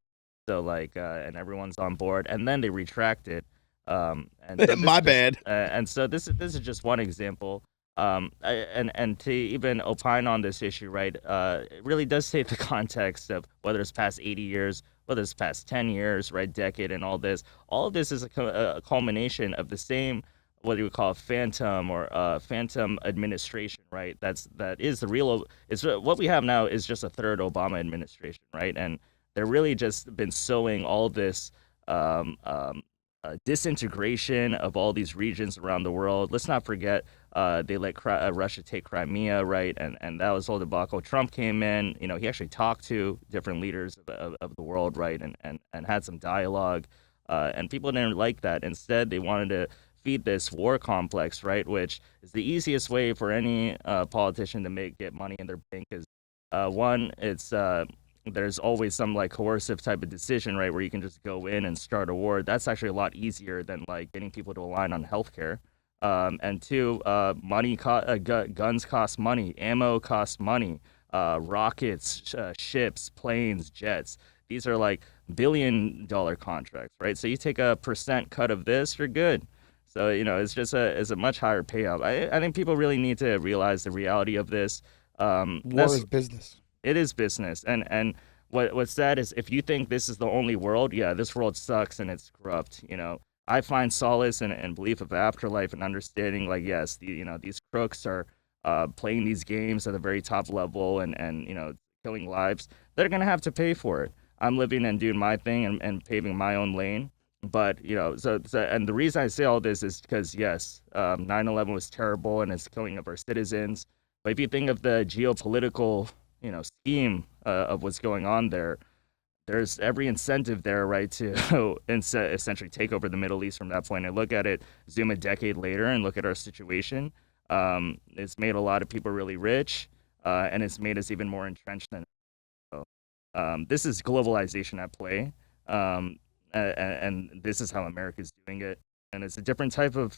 So and everyone's on board, and then they retract it. And so this My is just, bad. and so this is just one example. And to even opine on this issue, right, it really does take the context of whether it's past 80 years, whether it's past 10 years, right, decade, and all this. All of this is a culmination of the same, what do we call phantom or phantom administration, right? That is the real. It's what we have now is just a third Obama administration, right? And they're really just been sowing all this um, um, disintegration of all these regions around the world. Let's not forget they let Russia take Crimea, right? And that was whole debacle. Trump came in, he actually talked to different leaders of the world, right? And had some dialogue. And people didn't like that. Instead, they wanted to feed this war complex, right? Which is the easiest way for any politician to get money in their bank. Is one, it's there's always some coercive type of decision, right, where you can just go in and start a war. That's actually a lot easier than getting people to align on healthcare. And two, guns cost money, ammo costs money, rockets, ships, planes, jets. These are billion-dollar contracts, right? So you take a percent cut of this, you're good. So it's a much higher payout. I think people really need to realize the reality of this. War is business. It is business, and what's sad is if you think this is the only world, yeah, this world sucks and it's corrupt. I find solace and belief of afterlife and understanding, yes, these crooks are playing these games at the very top level and killing lives. They're gonna have to pay for it. I'm living and doing my thing and paving my own lane. But so and the reason I say all this is because yes, 9/11 was terrible and it's killing of our citizens. But if you think of the geopolitical scheme of what's going on there, there's every incentive there, right, to essentially take over the Middle East from that point. And look at it, zoom a decade later, and look at our situation. It's made a lot of people really rich, and it's made us even more entrenched than. So, this is globalization at play, and this is how America's doing it. And it's a different type of.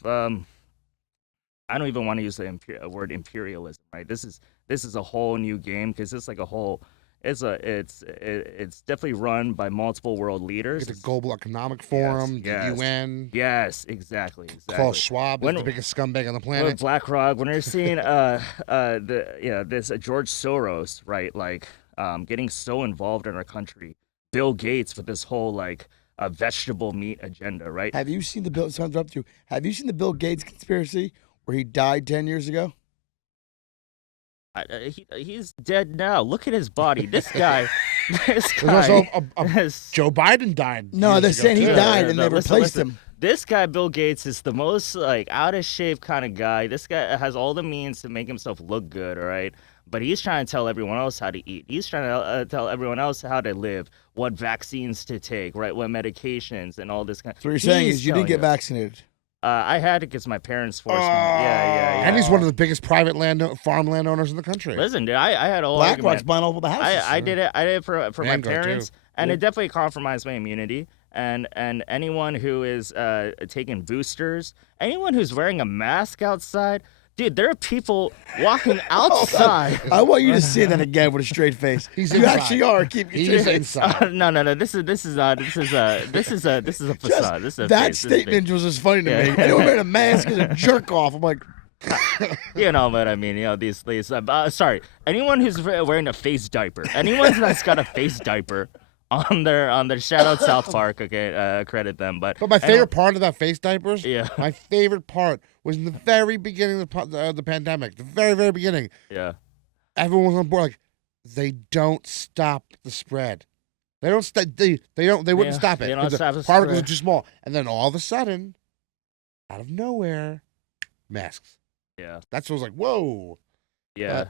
I don't even want to use the word imperialism, right? This is a whole new game because it's a whole. It's definitely run by multiple world leaders. The Global Economic Forum, yes, the UN. Yes, exactly. Klaus Schwab is the biggest scumbag on the planet. BlackRock. When you're seeing this George Soros, right, getting so involved in our country, Bill Gates with this whole a vegetable meat agenda, right? Have you seen the Bill? Sorry to interrupt you. Have you seen the Bill Gates conspiracy where he died 10 years ago? He's dead now. Look at his body. This guy. There's also Joe Biden died. No, they're saying he too. died and they replaced him. This guy, Bill Gates, is the most out of shape kind of guy. This guy has all the means to make himself look good, all right? But he's trying to tell everyone else how to eat. He's trying to tell everyone else how to live, what vaccines to take, right? What medications and all this kind. So what you're saying is you didn't get vaccinated. I had to because my parents forced me. Yeah. And he's one of the biggest private farm landowners in the country. Listen, dude, I had a whole BlackRock's buying all the houses. I did it for my Vanguard, parents, too. and it definitely compromised my immunity. And anyone who is taking boosters, anyone who's wearing a mask outside, dude, there are people walking outside. I want you to say that again with a straight face. You inside. actually are. Keep your He's straight face. inside. No. This is a facade. This is a That face. statement was just funny to Yeah. me. Anyone wearing a mask is a jerk off. I'm like, But I mean, these sorry, anyone who's wearing a face diaper, anyone that's got a face diaper on their shout out South Park, okay, credit them. But my favorite part of that face diapers, Yeah. my favorite part was in the very beginning of the pandemic, the very, very beginning. Yeah. Everyone was on board. They don't stop the spread. They don't. They wouldn't stop it. They don't stop the particles spread. are too small. And then all of a sudden, out of nowhere, masks. Yeah. That's what was like, whoa. Yeah.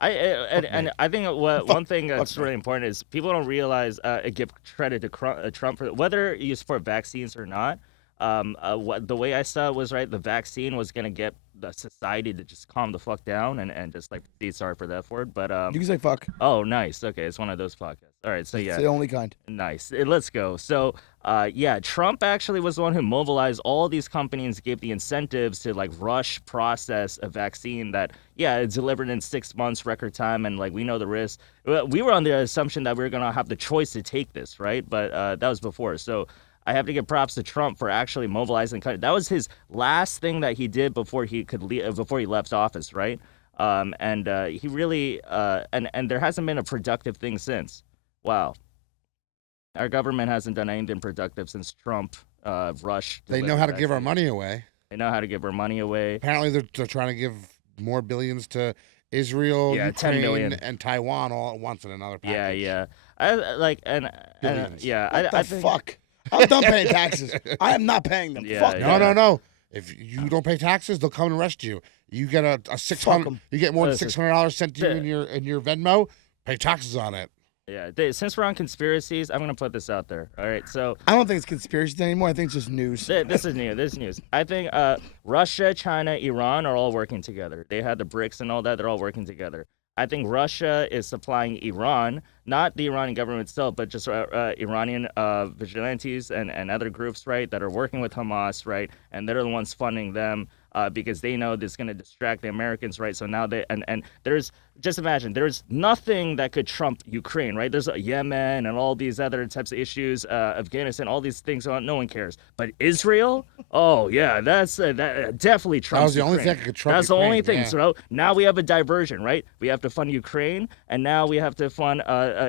I think one thing that's really important is people don't realize give credit to Trump for whether you support vaccines or not. the way I saw it was right. The vaccine was gonna get the society to just calm the fuck down and just like sorry for that word, but You can say fuck. oh nice, okay, it's one of those podcasts. All right, so It's yeah, the only kind. nice. Let's go. So, yeah, Trump actually was the one who mobilized all these companies, gave the incentives to like rush process a vaccine that, yeah, it's delivered in 6 months, record time, and like we know the risk. We were on the assumption that we were gonna have the choice to take this, right? But that was before. So I have to give props to Trump for actually mobilizing. That was his last thing that he did before he could leave, before he left office, right? And he really and there hasn't been a productive thing since. Wow. Our government hasn't done anything productive since Trump rushed. They know how to give our money away. They know how to give our money away. Apparently, they're trying to give more billions to Israel, Yeah, 10 Ukraine, million. and Taiwan all at once in another Yeah, package. yeah. I like and Billions. yeah. What the I think, fuck? I'm done paying taxes. I am not paying them. Yeah, Fuck yeah. No. If you don't pay taxes, they'll come and arrest you. You get a Fuck 600. 'em. You get more than Listen, $600 sent to you the- in your Venmo. Pay taxes on it. Yeah. Since we're on conspiracies, I'm gonna put this out there. All right. So I don't think it's conspiracy anymore. I think it's just news. this is new. This is news. I think Russia, China, Iran are all working together. They had the BRICS and all that. They're all working together. I think Russia is supplying Iran, not the Iranian government itself, but just Iranian vigilantes and other groups, right, that are working with Hamas, right, and they're the ones funding them because they know this is going to distract the Americans, right? So now and there's just imagine there's nothing that could trump Ukraine, right? There's Yemen and all these other types of issues, Afghanistan, all these things. No one cares, but Israel, oh yeah, that's that definitely trumps. That was the only Ukraine. thing that could trump That's the only Ukraine, thing. yeah. So now we have a diversion, right? We have to fund Ukraine, and now we have to fund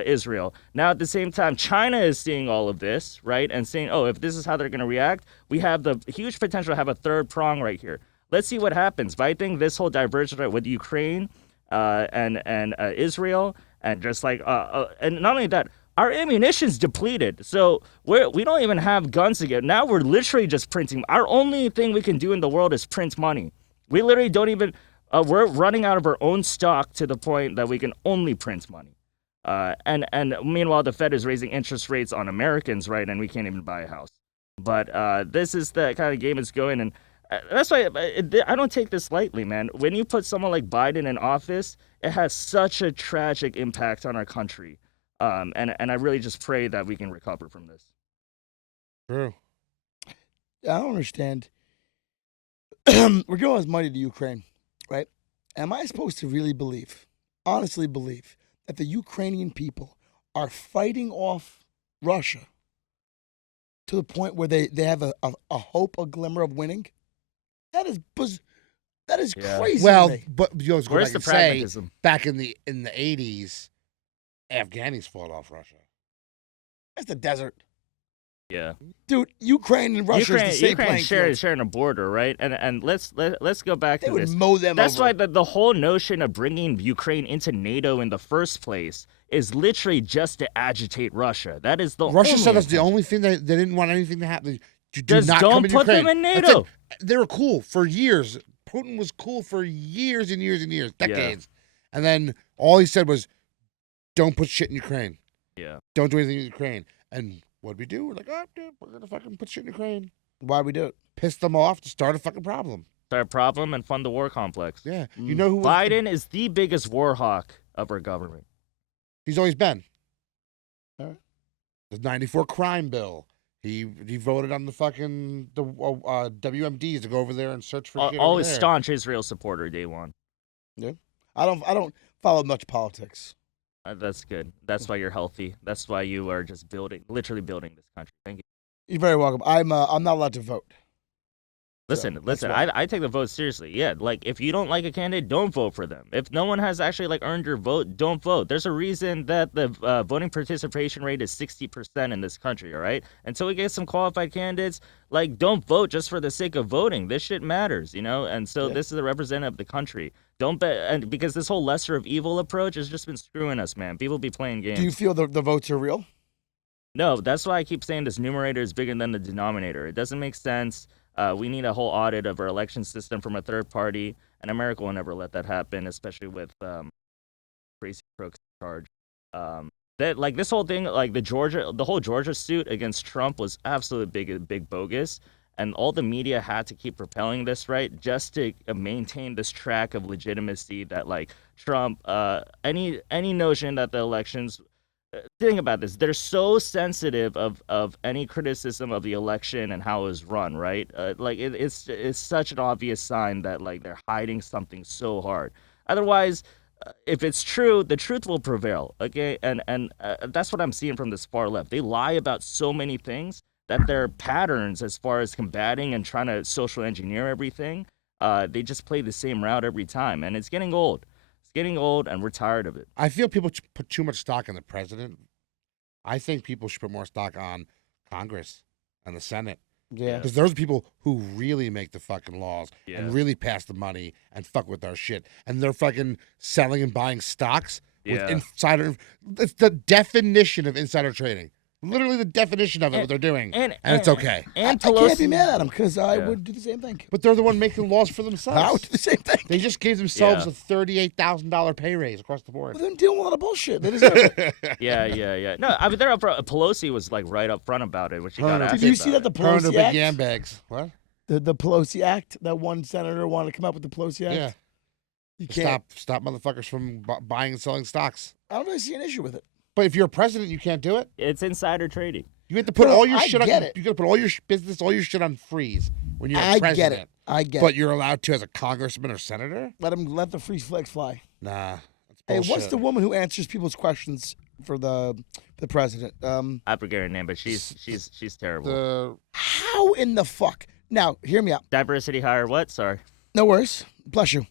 Israel. Now at the same time, China is seeing all of this, right, and saying, oh, if this is how they're going to react, we have the huge potential to have a third prong right here. Let's see what happens. But I think this whole diversion right, with Ukraine and Israel, and just like and not only that, our ammunition's depleted. So we don't even have guns again. Now we're literally just printing. Our only thing we can do in the world is print money. We literally don't even. We're running out of our own stock to the point that we can only print money. And meanwhile, the Fed is raising interest rates on Americans, right? And we can't even buy a house. But this is the kind of game it's going, and that's why I don't take this lightly, man. When you put someone like Biden in office, it has such a tragic impact on our country. And I really just pray that we can recover from this. True. I don't understand. We're giving all this money to Ukraine, right? Am I supposed to really believe, honestly believe, that the Ukrainian people are fighting off Russia to the point where they have a hope, a glimmer of winning? That is Yeah. crazy. Well, to me. but you always go Where's back the and say pragmatism? back in the 80s, Afghanis fought off Russia. That's the desert, Yeah. dude. Ukraine and Russia is the same playing field. sharing a border, right? And let's go back They to would this. mow them That's over. why the whole notion of bringing Ukraine into NATO in the first place is literally just to agitate Russia. That is the Russia only said that's the intention. only thing they didn't want anything to happen. You do Just not don't come in put them Ukraine. in That's it. NATO. They were cool for years. Putin was cool for years and years and years, decades. And then all he said was, "Don't put shit in Ukraine. Yeah. Don't do anything in Ukraine." And what'd we do? We're like, "Oh, dude, we're gonna fucking put shit in Ukraine." Why we do it? Piss them off to start a fucking problem. Start a problem and fund the war complex. Yeah, you know who was Biden is the biggest war hawk of our government. He's always been. All right. The '94 crime bill. He voted on the fucking WMDs to go over there and search for shit over Always there. staunch Israel supporter, day one. I don't follow much politics. That's good. That's why you're healthy. That's why you are just literally building this country. Thank you. You're very welcome. I'm not allowed to vote. Listen, that's why. I take the vote seriously. Yeah, like if you don't like a candidate, don't vote for them. If no one has actually like earned your vote, don't vote. There's a reason that the voting participation rate is 60% in this country, all right? Until we get some qualified candidates, like don't vote just for the sake of voting. This shit matters, you know? And so Yeah. this is a representative of the country. Don't bet, and because this whole lesser of evil approach has just been screwing us, man. People be playing games. Do you feel the votes are real? No, that's why I keep saying this numerator is bigger than the denominator. It doesn't make sense. We need a whole audit of our election system from a third party, and America will never let that happen, especially with crazy crooks in charge. That like this whole thing, like the whole Georgia suit against Trump was absolutely big bogus. And all the media had to keep propelling this, right, just to maintain this track of legitimacy that, like, Trump, any notion that the elections, think about this, they're so sensitive of any criticism of the election and how it was run, right? Like, it's such an obvious sign that, like, they're hiding something so hard. Otherwise, if it's true, the truth will prevail, okay? And that's what I'm seeing from this far left. They lie about so many things that their patterns as far as combating and trying to social engineer everything, they just play the same route every time, and it's getting old. It's getting old, and we're tired of it. I feel people put too much stock in the president. I think people should put more stock on Congress and the Senate. Yeah. Because those are people who really make the fucking laws Yeah. and really pass the money and fuck with our shit. And they're fucking selling and buying stocks with Yeah. insider. It's the definition of insider trading. Literally the definition of it, what they're doing. And it's okay. And I Pelosi, can't be mad at them because I Yeah. would do the same thing. But they're the one making laws for themselves. I would do the same thing. They just gave themselves Yeah. a $38,000 pay raise across the board. Well, they're dealing with a lot of bullshit. They deserve it. Yeah. No, I mean, they're up front. Pelosi was, like, right up front about it when she got Did asked. Did you see that about the Her and her Pelosi big Act? yam bags. What? The Pelosi Act, that one senator wanted to come up with the Pelosi Act. Yeah. You can't. Stop motherfuckers from buying and selling stocks. I don't really see an issue with it. But if you're a president, you can't do it. it? It's insider trading. You have to put No, all your I shit on. get it. You got to put all your business, all your shit on freeze when you're a I president. get it. I get But it. you're allowed to as a congressman or senator. Let the free flags fly. Nah, that's Hey, bullshit. what's the woman who answers people's questions for the president? I forget her name, but she's terrible. the How in the fuck? Now, hear me out. Diversity hire what? Sorry. No worries. Bless you.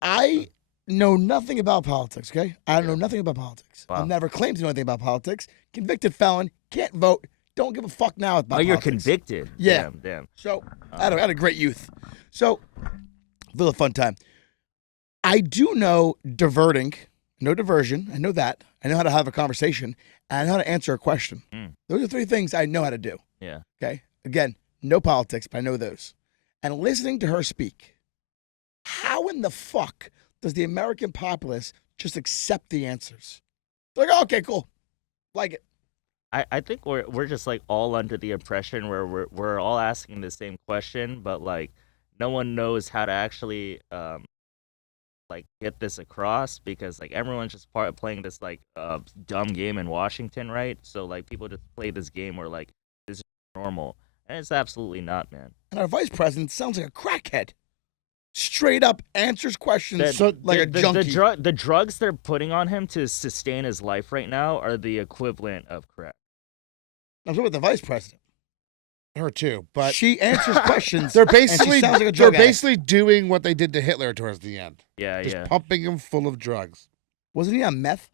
I know nothing about politics, okay? I know nothing about politics. Wow. I've never claimed to know anything about politics. Convicted felon, can't vote, don't give a fuck now about Oh, you're politics. convicted. Yeah. Damn. So, I had a great youth. So, a little fun time. I do know diverting, no diversion. I know that. I know how to have a conversation, and I know how to answer a question. Mm. Those are three things I know how to do. Yeah. Okay. Again, no politics, but I know those. And listening to her speak, how in the fuck does the American populace just accept the answers? They're like, oh, okay, cool. Like it. I think we're just, like, all under the impression where we're all asking the same question, but, like, no one knows how to actually like, get this across, because, like, everyone's just playing this, like, dumb game in Washington, right? So, like, people just play this game where, like, this is normal, and it's absolutely not, man. And our vice president sounds like a crackhead. Straight up answers questions The- like a junkie. The drugs they're putting on him to sustain his life right now are the equivalent of crack. I'm talking about the vice president. her too, but She answers questions. they're and she basically sounds like a drug addict. doing what they did to Hitler towards the end, Yeah, just yeah. pumping him full of drugs. Wasn't he on meth?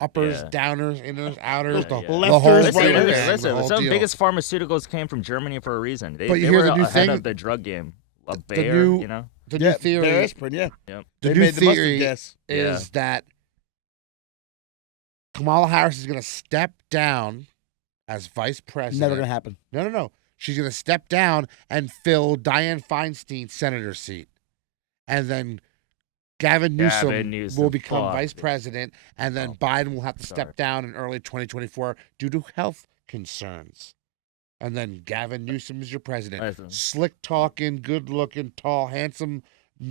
Uppers, Yeah. downers, inners, outers, Yeah, the, yeah. the Lefters, whole Listen, right, thing, right. man, the listen. whole Some of the deal. biggest pharmaceuticals came from Germany for a reason. They But you they hear were the new ahead thing? of the drug game. A The Bayer, new- you know. The new theory Bear aspirin, yeah. Yep. The They new made the mustard theory gas. is that Kamala Harris is going to step down as vice president. Never gonna happen. No. She's going to step down and fill Dianne Feinstein's senator seat. And then Gavin Newsom will become Fuck. vice president. And then Oh, Biden will have to sorry. step down in early 2024 due to health concerns. And then Gavin Newsom is your president. Listen. Slick talking, good looking, tall, handsome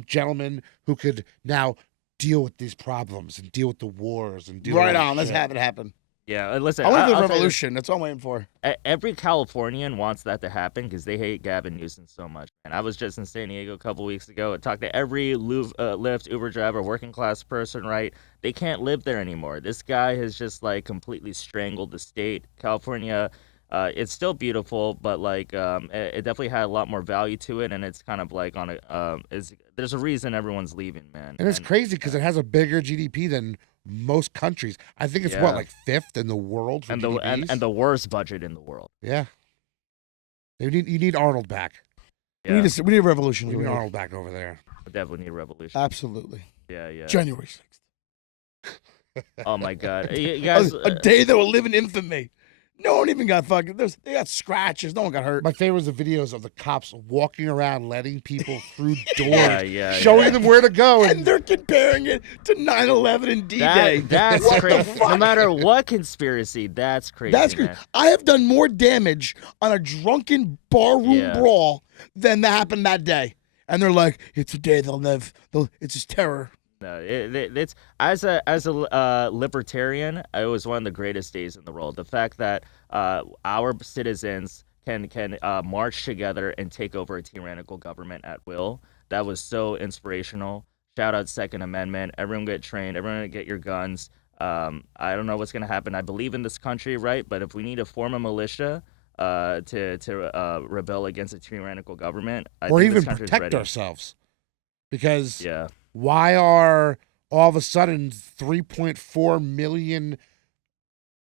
gentleman who could now deal with these problems and deal with the wars and deal Right with all on. this Let's shit. have it happen. Yeah, listen. I want I'll the tell you this. revolution. That's all I'm waiting for. Every Californian wants that to happen because they hate Gavin Newsom so much. And I was just in San Diego a couple weeks ago. I talked to every Lyft, Uber driver, working class person, right? They can't live there anymore. This guy has just, like, completely strangled the state. California, it's still beautiful, but, like, it definitely had a lot more value to it. And it's kind of like on a, there's a reason everyone's leaving, man. And it's crazy because it has a bigger GDP than most countries. I think it's Yeah. what, like fifth in the world for and GDPs? the worst budget in the world. Yeah. You need Arnold back. Yeah, We need a revolution. We need over here. Arnold back over there. we definitely need a revolution. Absolutely. Yeah. January 6th. Oh my God, you guys. A day that will live in infamy. No one even got fucking. They got scratches. No one got hurt. My favorite was the videos of the cops walking around, letting people through doors, yeah, showing them where to go. And they're comparing it to 9/11 and D-Day. That's What the crazy. fuck? No matter what conspiracy, that's crazy. That's crazy. man. I have done more damage on a drunken barroom Yeah. brawl than that happened that day. And they're like, it's a day they'll live. It's just terror. No, it's as a libertarian, it was one of the greatest days in the world. The fact that our citizens can march together and take over a tyrannical government at will, that was so inspirational. Shout out Second Amendment. Everyone get trained. Everyone get your guns. I don't know what's gonna happen. I believe in this country, right? But if we need to form a militia to rebel against a tyrannical government, I or think even this country's protect ready. ourselves. Because Yeah. why are all of a sudden 3.4 million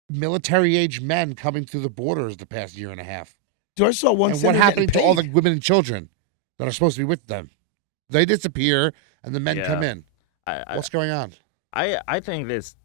military-age men coming through the borders the past year and a half? Dude, I saw one And senator what happening to getting all the paid. women and children that are supposed to be with them? They disappear, and the men Yeah. come in. I What's going on? I think this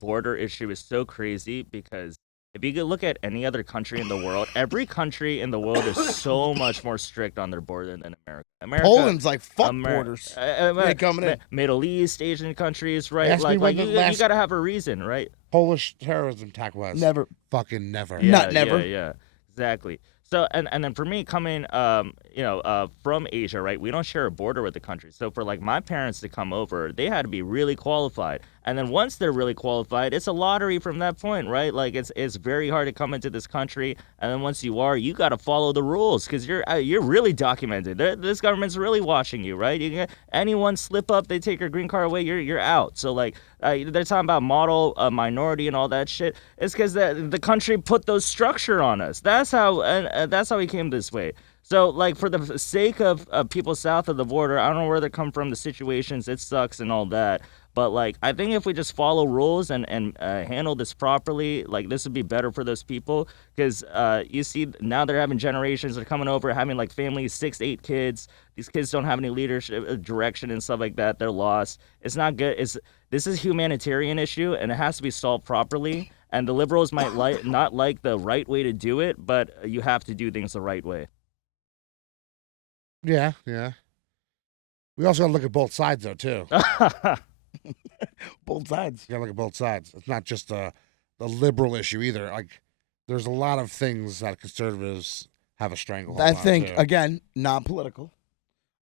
border issue is so crazy because if you could look at any other country in the world, every country in the world is so much more strict on their border than America. Poland's like, fuck Amer- borders. uh, They ain't coming in. Middle East, Asian countries, right? Ask me Like when you, the you last- gotta have a reason, right? Polish terrorism attack was Never. fucking never. Yeah. Not never. Yeah, exactly. So and then for me coming from Asia, right? We don't share a border with the country. So for like my parents to come over, they had to be really qualified. And then once they're really qualified, it's a lottery from that point, right? Like it's very hard to come into this country, and then once you are, you got to follow the rules because you're really documented. This government's really watching you, right? You get anyone slip up, they take your green card away, you're out. So like they're talking about model minority and all that shit. It's because the country put those structure on us. That's how we came this way. So, like, for the sake of people south of the border, I don't know where they come from, the situations, it sucks and all that. But, like, I think if we just follow rules and handle this properly, like, this would be better for those people. Because you see, now they're having generations that are coming over, having, like, families, 6, 8 kids. These kids don't have any leadership, direction and stuff like that. They're lost. It's not good. This is a humanitarian issue, and it has to be solved properly. And the liberals might not like the right way to do it, but you have to do things the right way. Yeah. We also got to look at both sides, though, too. Both sides. You got to look at both sides. It's not just the liberal issue either. Like, there's a lot of things that conservatives have a stranglehold I on, think, too. again, not political.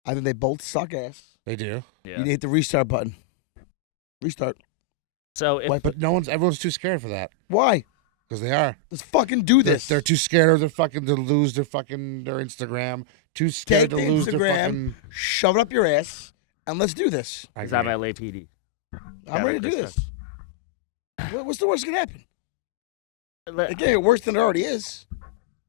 I think they both suck ass. They do. Yeah. You need to hit the restart button. Restart. So if But everyone's too scared for that. Why? Because they are. Let's fucking do this. They're too scared of to lose their Instagram. Too scared Take to the lose their Instagram, fucking. shove it up your ass, and let's do this. I is that agree. my lay PD? I'm ready to do Chris. this. What's the worst that can happen? Let- It can't get worse than it already is.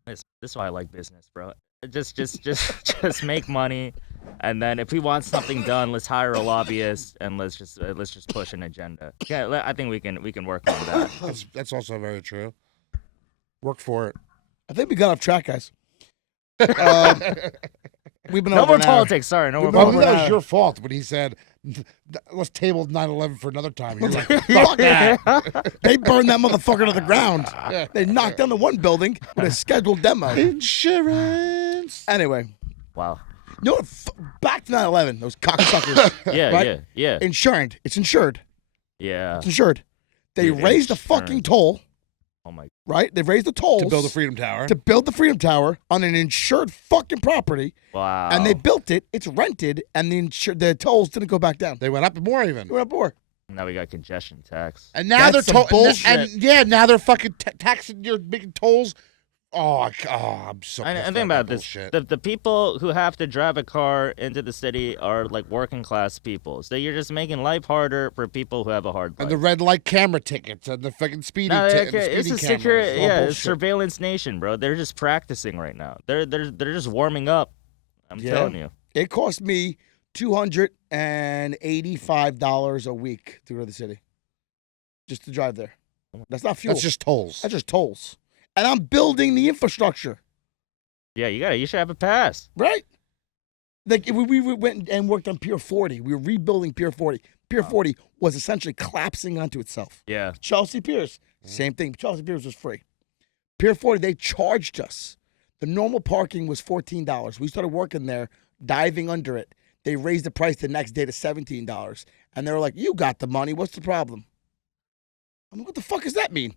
This is why I like business, bro. Just make money, and then if we want something done, let's hire a lobbyist and let's just push an agenda. Yeah, I think we can work on that. That's also very true. Work for it. I think we got off track, guys. We've been No over more an hour. politics. Sorry, no more We've been Well, over politics. an that was hour. your fault when he said, "Let's table 9/11 for another time." You're like, Fuck that. They burned that motherfucker to the ground. They knocked down the one building with a scheduled demo. insurance. Anyway, Wow. you know what? Back to 9/11. Those cocksuckers. Yeah, Right? yeah. Insured. It's insured. Yeah. It's insured. They Dude, raised the fucking insurance. toll, Oh my. right? They've raised the tolls To build the Freedom Tower. to build the Freedom Tower on an insured fucking property, Wow. and they built it. It's rented, and the tolls didn't go back down. They went up more even. They went up more. Now we got congestion tax. And now That's they're some bullshit. now they're fucking taxing your making tolls. I'm so. And pissed think about this: bullshit. the people who have to drive a car into the city are like working class people. So you're just making life harder for people who have a hard life. And the red light camera tickets and the fucking speeding No, tickets. it's a secure, it's surveillance nation, bro. They're just practicing right now. They're just warming up. I'm Yeah. telling you. It cost me $285 a week to go to the city, just to drive there. That's not fuel. That's just tolls. That's just tolls. And I'm building the infrastructure, Yeah, you should have a pass. right? Like we went and worked on Pier 40. We were rebuilding Pier 40. Pier 40 was essentially collapsing onto itself. Yeah. Chelsea Piers, same thing. Chelsea Piers was free. Pier 40, they charged us. The normal parking was $14. We started working there, diving under it. They raised the price the next day to $17. And they were like, you got the money. What's the problem? I'm like, what the fuck does that mean?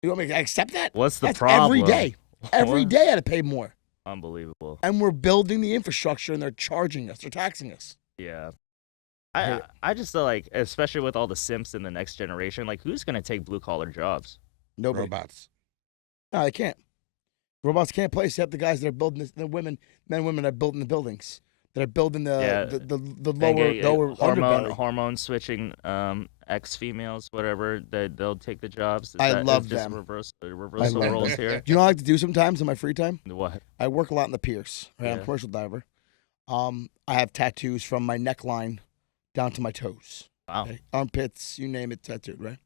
You want me to accept that? What's the That's problem? every day. Every What? day I had to pay more. Unbelievable. And we're building the infrastructure and they're charging us. They're taxing us. Yeah. I just feel like, especially with all the simps in the next generation, like who's gonna take blue collar jobs? Nobody. Robots. No, they can't. Robots can't play. So you have the guys that are building this, the women, men and women that are building the buildings, that are building the lower underbelly. Hormone switching ex females, whatever, they'll take the jobs. I love just them. Reversal love roles them. here. Do you know what I like to do sometimes in my free time? What? I work a lot in the piers. Right? I'm a Yeah. commercial diver. I have tattoos from my neckline down to my toes. Wow. Okay? Armpits, you name it, tattooed, right?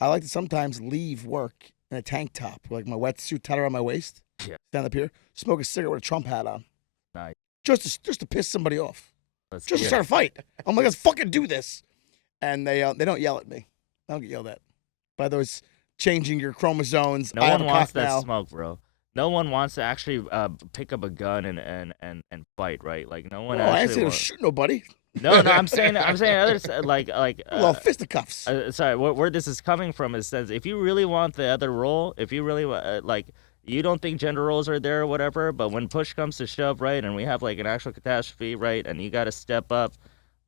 I like to sometimes leave work in a tank top, like my wetsuit tied around my waist. Yeah. Stand up here, smoke a cigarette with a Trump hat on. Nice. Just to piss somebody off. Let's Just to yeah. start a fight. I'm like, let's fucking do this. And they don't yell at me. I don't get yelled at. By those changing your chromosomes. No I have one a wants cock that now. smoke, bro. No one wants to actually pick up a gun and fight, right? Like no one No, I ain't actually saying to wants. shoot nobody. No, I'm saying others like Well, fisticuffs. sorry, where this is coming from is that if you really want the other role, if you really like, you don't think gender roles are there or whatever, but when push comes to shove, right, and we have like an actual catastrophe, right, and you got to step up,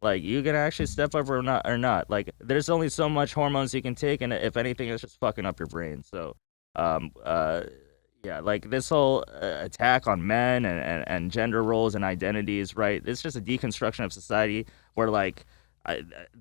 like you can actually step up or not. Like there's only so much hormones you can take, and if anything, it's just fucking up your brain. So, yeah, like this whole attack on men and gender roles and identities, right? It's just a deconstruction of society where like.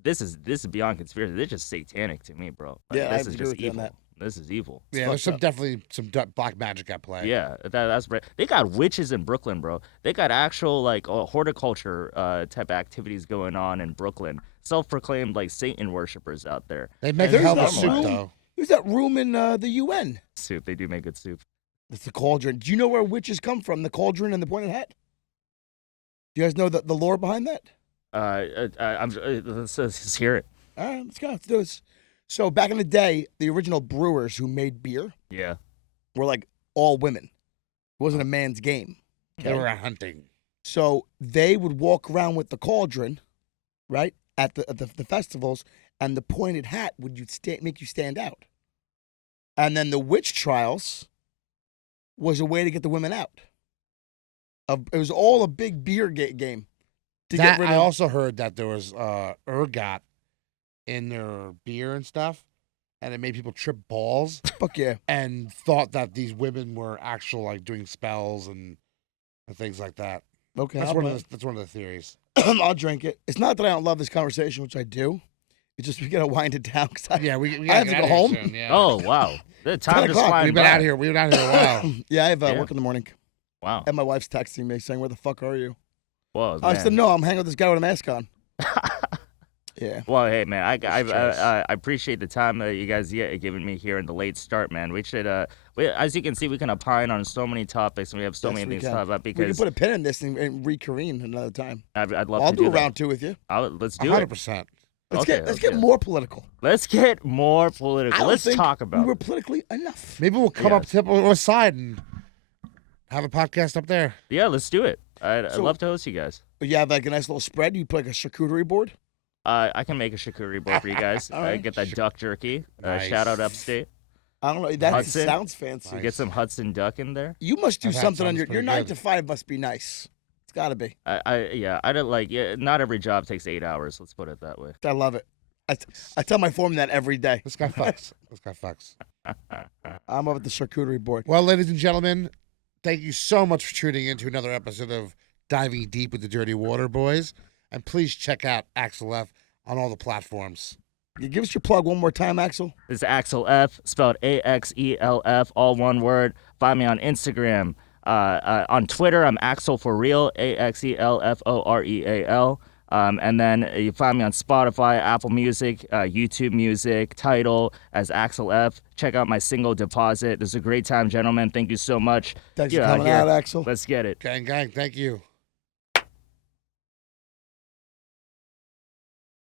This is beyond conspiracy. This is just satanic to me, bro. Like, Yeah, I this is agree just with you on evil. that. This is evil. Yeah, there's definitely some black magic at play. Yeah, that's right. They got witches in Brooklyn, bro. They got actual like horticulture type activities going on in Brooklyn. Self-proclaimed like Satan worshippers out there. They make There's hell of that a soup, room. though. There's that room in the UN. Soup. They do make good soup. It's the cauldron. Do you know where witches come from? The cauldron and the pointed hat? Do you guys know the lore behind that? Let's hear it. All right, let's go. Let's do this. So back in the day, the original brewers who made beer Yeah. were like all women. It wasn't a man's game. They were out hunting. So they would walk around with the cauldron, right, at the festivals, and the pointed hat would make you stand out. And then the witch trials was a way to get the women out. It was all a big beer game. To get rid I of, also heard that there was ergot in their beer and stuff, and it made people trip balls fuck yeah. and thought that these women were actual like doing spells and things like that. Okay, That's one of the theories. I'll drink it. It's not that I don't love this conversation, which I do. It's just we gotta wind it down. Yeah, we I have to gotta go get out home. of here soon, yeah. Oh wow. The time just 10 o'clock. flying We've been by. out here. We've been out here a while. Yeah, I have Yeah. work in the morning. Wow. And my wife's texting me saying, "Where the fuck are you?" Whoa, I man. said, "No, I'm hanging with this guy with a mask on." Yeah. Well, hey man, I Stress. appreciate the time that you guys giving me here in the late start, man. We should as you can see, we can opine on so many topics, and we have so Yes, many we things to can. talk about We can because put a pin in this and reconvene another time. I'd love I'll to do a that. round 2 with you. Let's do it. 100%. Let's Okay, get okay. more political. Let's get more I political. don't Let's think talk about we were it. politically enough. Maybe we'll come up to the side and have a podcast up there. Yeah, let's do it. I'd So- love to host you guys. You have like a nice little spread. You put like a charcuterie board. I can make a charcuterie board for you guys. All right. Get that duck jerky. Nice. Shout out Upstate. I don't know. That Hudson? sounds fancy. Nice. Get some Hudson duck in there. You must do That something on sounds your pretty 9 good. to 5 must be nice. It's got to be. I don't like. Yeah, not every job takes 8 hours. Let's put it that way. I love it. I tell my foreman that every day. This guy fucks. This guy fucks. I'm up at the charcuterie board. Well, ladies and gentlemen, thank you so much for tuning in to another episode of Diving Deep with the Dirty Water Boys. And please check out AXEL F on all the platforms. You give us your plug one more time, Axel. This is AXEL F, spelled AXELF, all one word. Find me on Instagram. On Twitter, I'm Axel for real, AXELFOREAL. And then you find me on Spotify, Apple Music, YouTube Music, Tidal as AXEL F. Check out my single Deposit. This is a great time, gentlemen. Thank you so much. Thanks for Yeah, coming here. out, Axel. Let's get it. Gang, thank you.